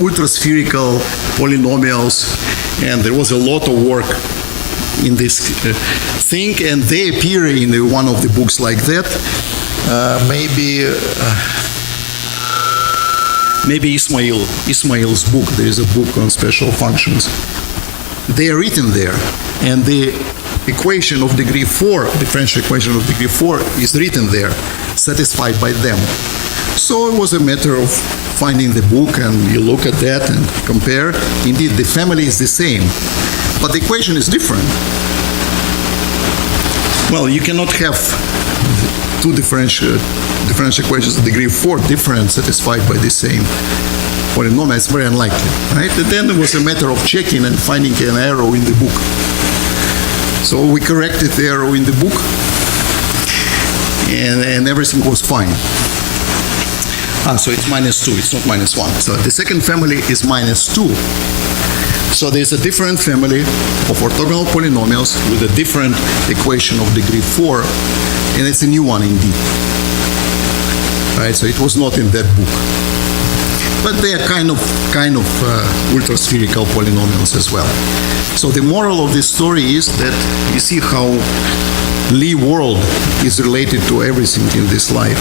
ultraspherical polynomials, and there was a lot of work in this thing, and they appear in one of the books like that. Maybe Ismail's book. There is a book on special functions. They are written there, and the equation of degree 4, differential equation of degree 4, is written there, satisfied by them. So it was a matter of finding the book, and you look at that and compare. Indeed, the family is the same, but the equation is different. Well, you cannot have two differential equations of degree 4 different satisfied by the same polynomial. It's very unlikely, right? And then it was a matter of checking and finding an error in the book. So we corrected the error in the book, and everything was fine. So it's -2, it's not -1. So the second family is -2. So there's a different family of orthogonal polynomials with a different equation of degree 4, and it's a new one indeed. Right? So it was not in that book. But they are kind of ultra-spherical polynomials as well. So the moral of this story is that you see how Lie world is related to everything in this life.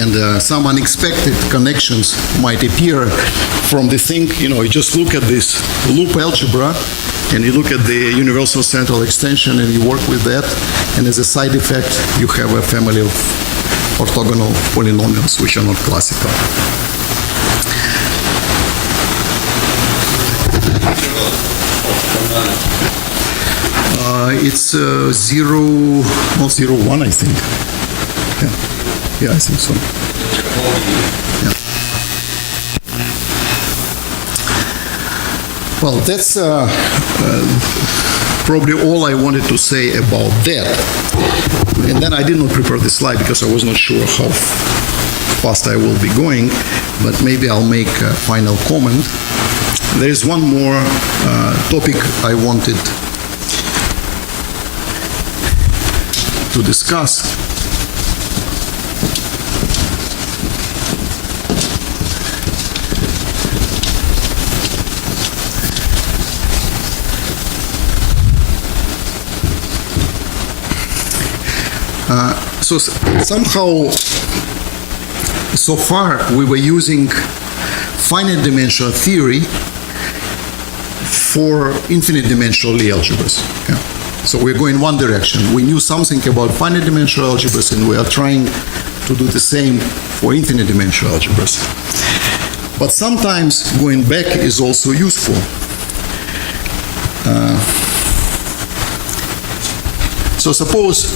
And some unexpected connections might appear from the thing, you just look at this loop algebra, and you look at the universal central extension, and you work with that, and as a side effect, you have a family of orthogonal polynomials which are not classical. It's 0.01, I think. Yeah, I think so. Yeah. Well, that's probably all I wanted to say about that. And then I did not prepare the slide because I was not sure how fast I will be going, but maybe I'll make a final comment. There is one more topic I wanted to discuss. So somehow, so far, we were using finite dimensional theory for infinite dimensional Lie algebras. Yeah. So we're going one direction. We knew something about finite dimensional algebras, and we are trying to do the same for infinite dimensional algebras. But sometimes going back is also useful. So suppose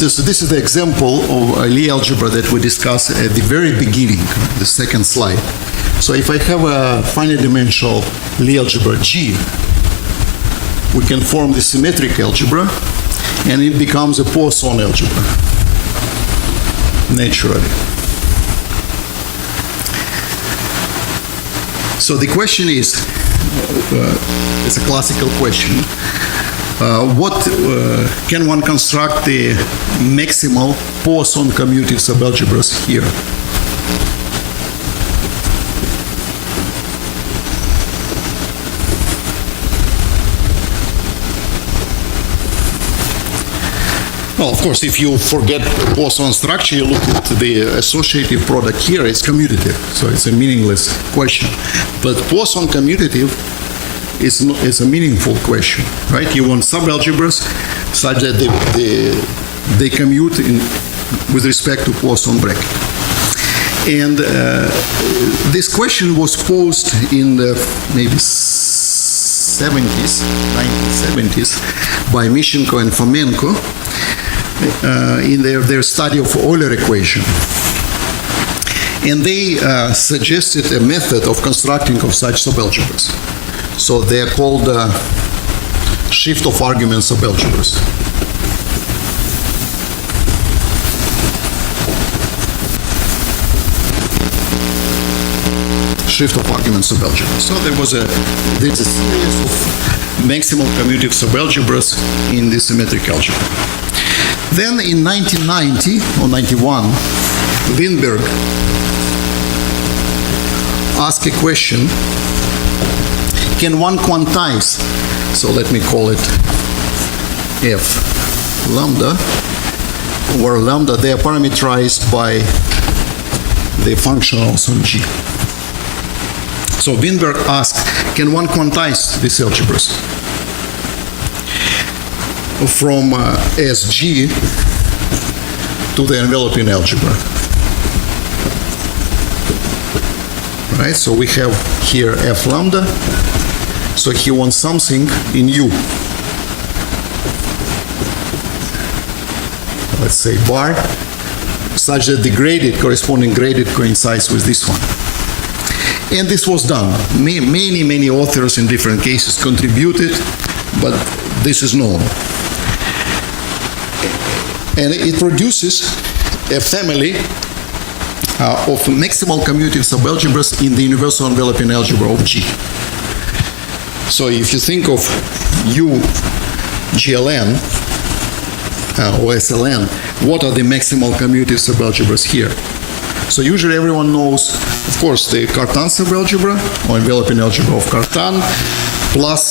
this is the example of a Lie algebra that we discussed at the very beginning, the second slide. So if I have a finite dimensional Lie algebra G, we can form the symmetric algebra, and it becomes a Poisson algebra, naturally. So the question is, it's a classical question, can one construct the maximal Poisson commutative subalgebras here? Well, of course, if you forget Poisson structure, you look at the associative product here, it's commutative, so it's a meaningless question. But Poisson commutative is a meaningful question, right? You want subalgebras such that they commute with respect to Poisson bracket. And this question was posed in the maybe 1970s by Mishenko and Fomenko in their study of Euler equation. And they suggested a method of constructing of such subalgebras. So they are called shift of argument subalgebras. Shift of argument subalgebras. So there's a series of maximal commutative subalgebras in the symmetric algebra. Then in 1990 or 91, Weinberg asked a question: can one quantize, so let me call it F lambda, where lambda, they are parameterized by the functionals on G. So Weinberg asked, can one quantize these algebras from SG to the enveloping algebra? Right, so we have here F lambda. So he wants something in U. let's say bar, such that the corresponding graded coincides with this one. And this was done. Many authors in different cases contributed, but this is known. And it produces a family of maximal commutative subalgebras in the universal enveloping algebra of G. So if you think of U, GLN, or SLN, what are the maximal commutative subalgebras here? So usually everyone knows, of course, the Cartan subalgebra, or enveloping algebra of Cartan, plus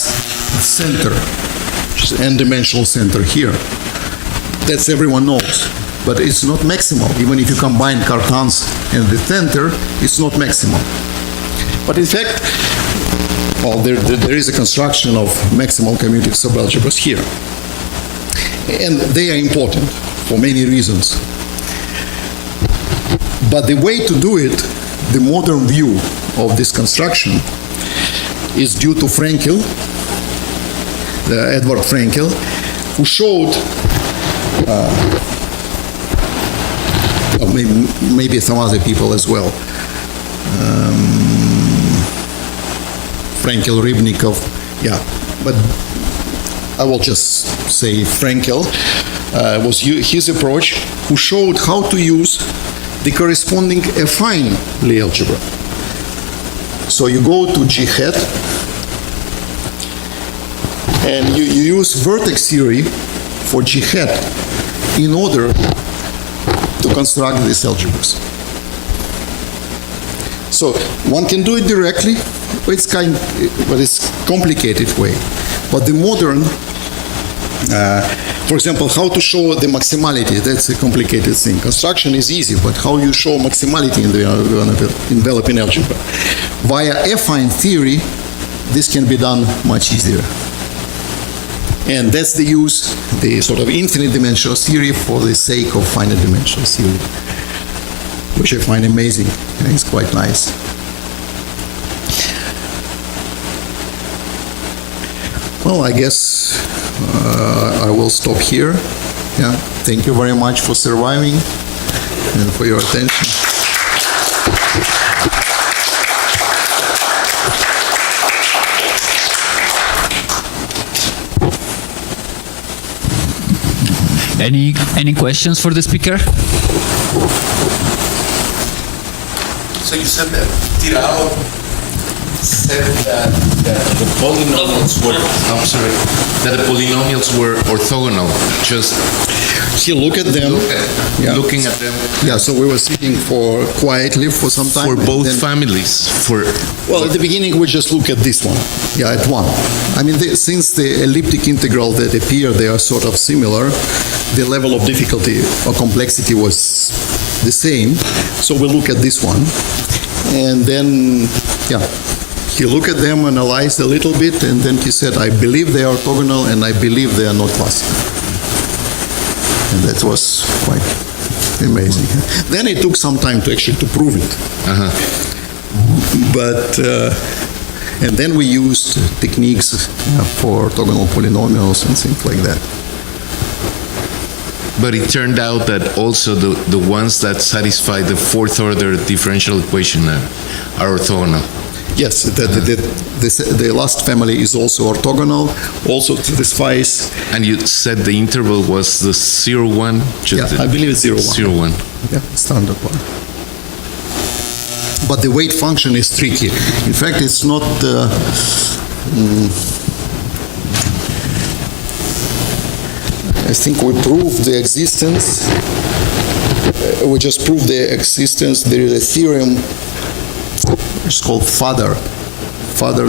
center, which is n-dimensional center here. That's everyone knows. But it's not maximal. Even if you combine Cartans and the center, it's not maximal. But in fact, well, there is a construction of maximal commutative subalgebras here. And they are important for many reasons. But the way to do it, the modern view of this construction, is due to Frenkel, Edward Frenkel, who showed, maybe some other people as well, Frenkel, Rybnikov, yeah, but I will just say Frenkel was his approach, who showed how to use the corresponding affine Lie algebra. So you go to G hat and you use vertex theory for G hat in order to construct these algebras. So one can do it directly, but it's complicated way. But the modern, for example, how to show the maximality, that's a complicated thing. Construction is easy, but how you show maximality in the enveloping algebra? Via affine theory, this can be done much easier. And that's the use, the sort of infinite dimensional theory for the sake of finite dimensional theory, which I find amazing, and it's quite nice. Well, I guess I will stop here. Yeah, thank you very much for surviving and for your attention. Any questions for the speaker? So you said that Tirado said that the polynomials were, I'm sorry, that the polynomials were orthogonal. Just He looked at them. looking at them Yeah, so we were sitting quietly for some time. for and both then- families. Well, at the beginning, we just look at this one. Yeah, at one. I mean, since the elliptic integral that appear, they are sort of similar, the level of difficulty or complexity was the same. So we look at this one. And then, yeah, he looked at them, analyzed a little bit, and then he said, I believe they are orthogonal and I believe they are not classical. And that was quite amazing. Then it took some time to actually to prove it. But and then we used techniques for orthogonal polynomials and things like that. But it turned out that also the ones that satisfy the fourth order differential equation are orthogonal. Yes, the last family is also orthogonal, also satisfies. And you said the interval was the 0, 1? Yeah, I believe it's 0, 1. 0, 1. Yeah, standard one. But the weight function is tricky. In fact, it's not. I think we proved the existence. We just proved the existence. There is a theorem. It's called Fadder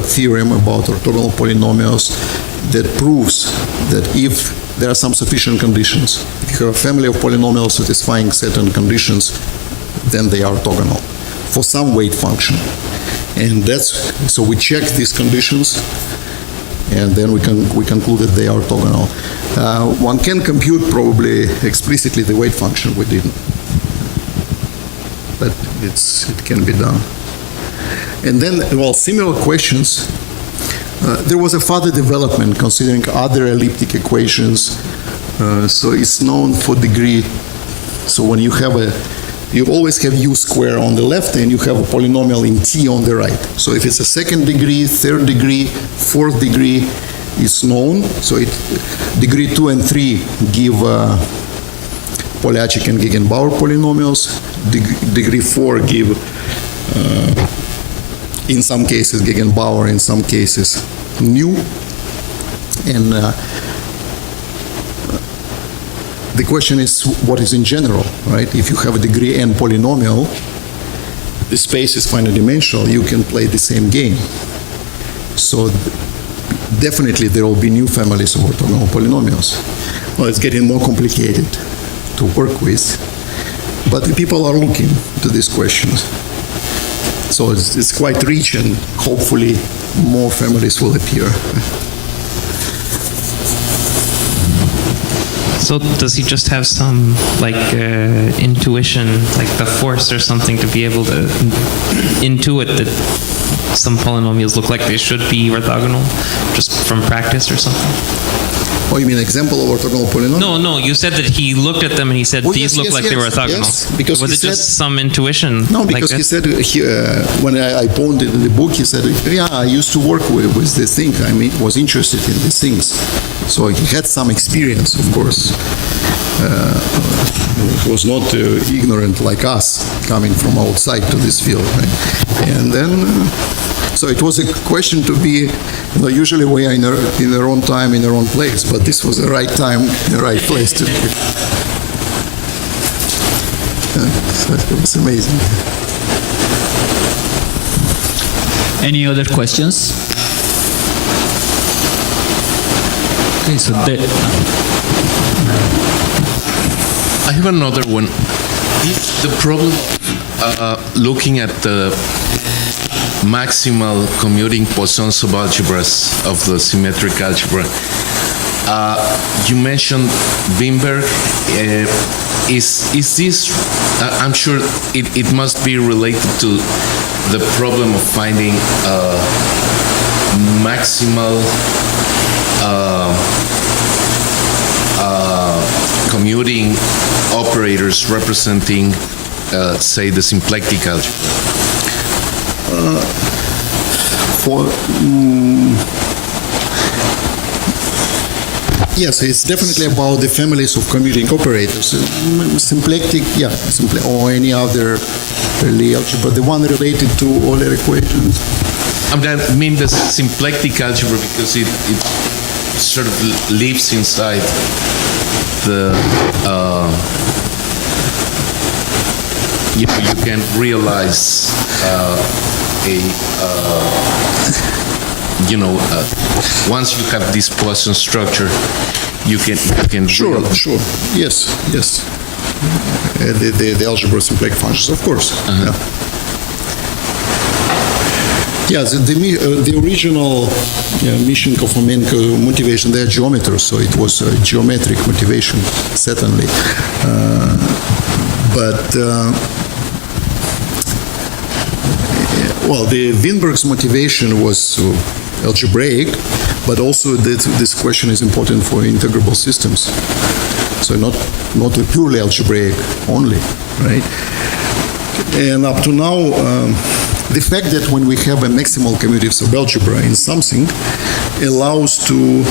theorem about orthogonal polynomials that proves that if there are some sufficient conditions, if you have a family of polynomials satisfying certain conditions, then they are orthogonal for some weight function. And so we check these conditions, and then we conclude that they are orthogonal. One can compute probably explicitly the weight function. We didn't, but it can be done. And then, well, similar questions. There was a further development considering other elliptic equations So it's known for degree. So when you have you always have u square on the left and you have a polynomial in t on the right. So if it's a second degree, third degree, fourth degree, it's known. So degree 2 and 3 give Polyachik and Gegenbauer polynomials. Degree 4 give, in some cases, Gegenbauer, in some cases, nu. And the question is, what is in general, right? If you have a degree n polynomial, the space is finite dimensional, you can play the same game. So definitely there will be new families of orthogonal polynomials. Well, it's getting more complicated to work with, but the people are looking to these questions. So it's quite rich, and hopefully more families will appear. So does he just have some intuition, like the force or something, to be able to intuit that some polynomials look like they should be orthogonal, just from practice or something? Oh, you mean example of orthogonal polynomial? No, you said that he looked at them and he said these look like they were orthogonal. Yes, because was it just some intuition? No, because he said, when I pointed in the book, he said, yeah, I used to work with this thing. I mean, was interested in these things. So he had some experience, of course. He was not ignorant like us, coming from outside to this field. Right? And then, so it was a question to be, usually we are in their own time, in their own place, but this was the right time, the right place to be. So it was amazing. Any other questions? Okay, so I have another one. Is the problem looking at the maximal commuting Poisson subalgebras of the symmetric algebra? You mentioned Wimberg. Is this? I'm sure it must be related to the problem of finding maximal commuting operators representing, say, the symplectic algebra. Yes, it's definitely about the families of commuting operators. Symplectic, or any other Lie algebra, the one related to Euler equations. I mean the symplectic algebra because it sort of lives inside the you can realize once you have this Poisson structure, you can sure, yes. The algebra symplectic functions, of course. The original Mishenko-Fomenko motivation, they are geometers, so it was a geometric motivation, certainly. The Wimberg's motivation was algebraic, but also this question is important for integrable systems. So not purely algebraic only, right? And up to now, the fact that when we have a maximal commutative subalgebra in something allows to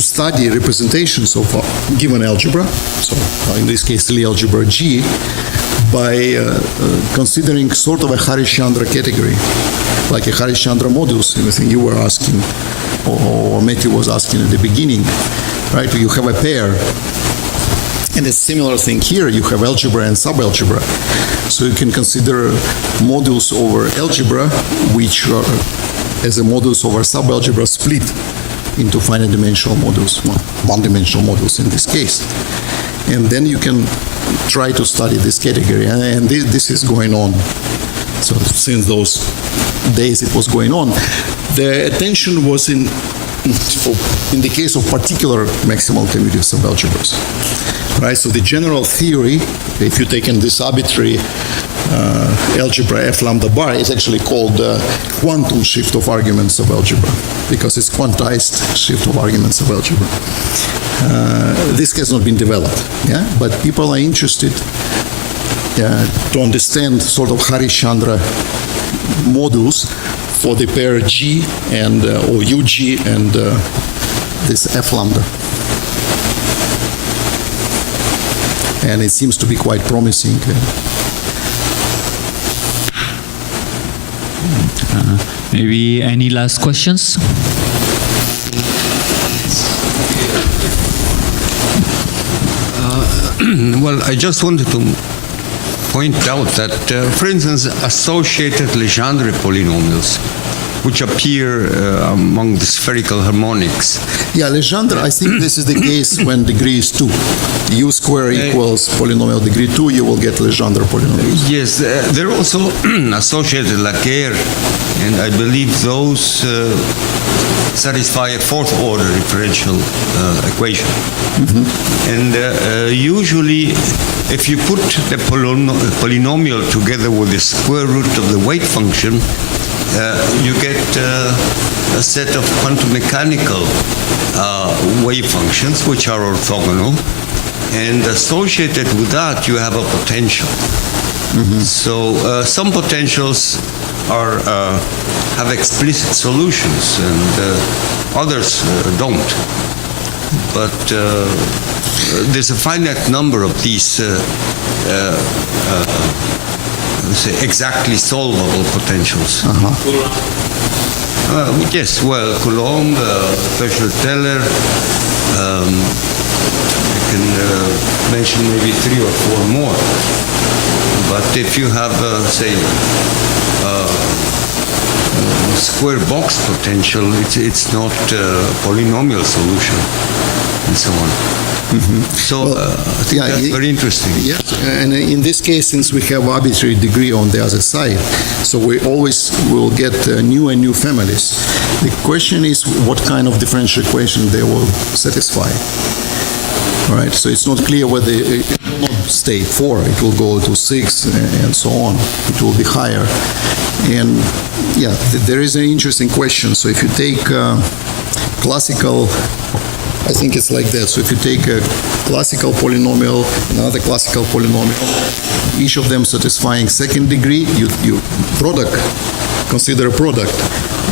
study representations of a given algebra, so in this case Lie algebra G, by considering sort of a Harish-Chandra category, like a Harish-Chandra modulus, anything you were asking, or Mathew was asking at the beginning, right? You have a pair. And a similar thing here, you have algebra and subalgebra. So you can consider modules over algebra, which are, as a modulus over subalgebra, split into finite dimensional modules, one-dimensional modules in this case. And then you can try to study this category, and this is going on. So since those days it was going on. The attention was in the case of particular maximal commutative subalgebras. Right, so the general theory, if you take in this arbitrary algebra F lambda bar is actually called quantum shift of arguments of algebra, because it's quantized shift of arguments of algebra. This has not been developed, yeah, but people are interested to understand sort of Harishchandra modules for the pair G and or UG and this F lambda. And it seems to be quite promising. Maybe any last questions? Well, I just wanted to point out that, for instance, associated Legendre polynomials, which appear among the spherical harmonics. Yeah, Legendre, I think this is the case when degree is 2. U square equals polynomial degree 2, you will get Legendre polynomials. Yes, they're also associated Laguerre, and I believe those satisfy a fourth order differential equation. And usually, if you put the polynomial together with the square root of the weight function, you get a set of quantum mechanical wave functions which are orthogonal, and associated with that you have a potential. So some potentials are have explicit solutions and others don't. But there's a finite number of these say exactly solvable potentials. Yes, well, Coulomb, Pescher-Teller, I can mention maybe 3 or 4 more. But if you have, say, square box potential, it's not a polynomial solution, and so on. So I think that's very interesting. Yes, and in this case, since we have arbitrary degree on the other side, so we always will get new and new families. The question is what kind of differential equation they will satisfy. All right, so it's not clear whether it will not stay 4, it will go to 6 and so on. It will be higher. And yeah, there is an interesting question. So if you take classical, I think it's like that. So if you take a classical polynomial, another classical polynomial, each of them satisfying second degree, you product, consider a product,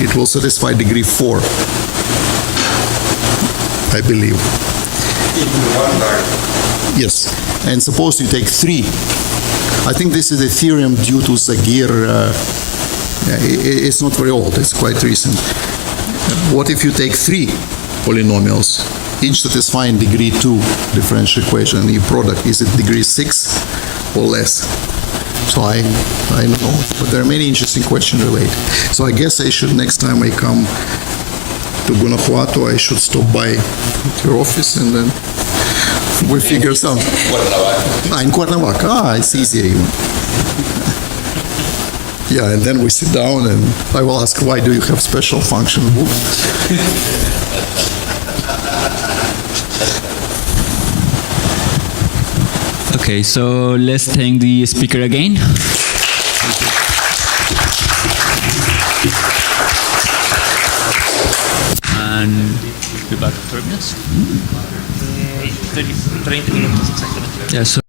it will satisfy degree 4, I believe. Yes, and suppose you take 3. I think this is a theorem due to Zagier. It's not very old, it's quite recent. What if you take 3 polynomials, each satisfying degree 2 differential equation, and your product, is it degree 6 or less? So I don't know, but there are many interesting questions related. So I guess I should, next time I come to Guanajuato, I should stop by your office and then we figure something. In Cuernavaca. It's easier even. Yeah, and then we sit down and I will ask, why do you have special function book? Okay, so let's thank the speaker again. And we'll be back in 30 minutes. 30 minutos exactamente. Yeah, so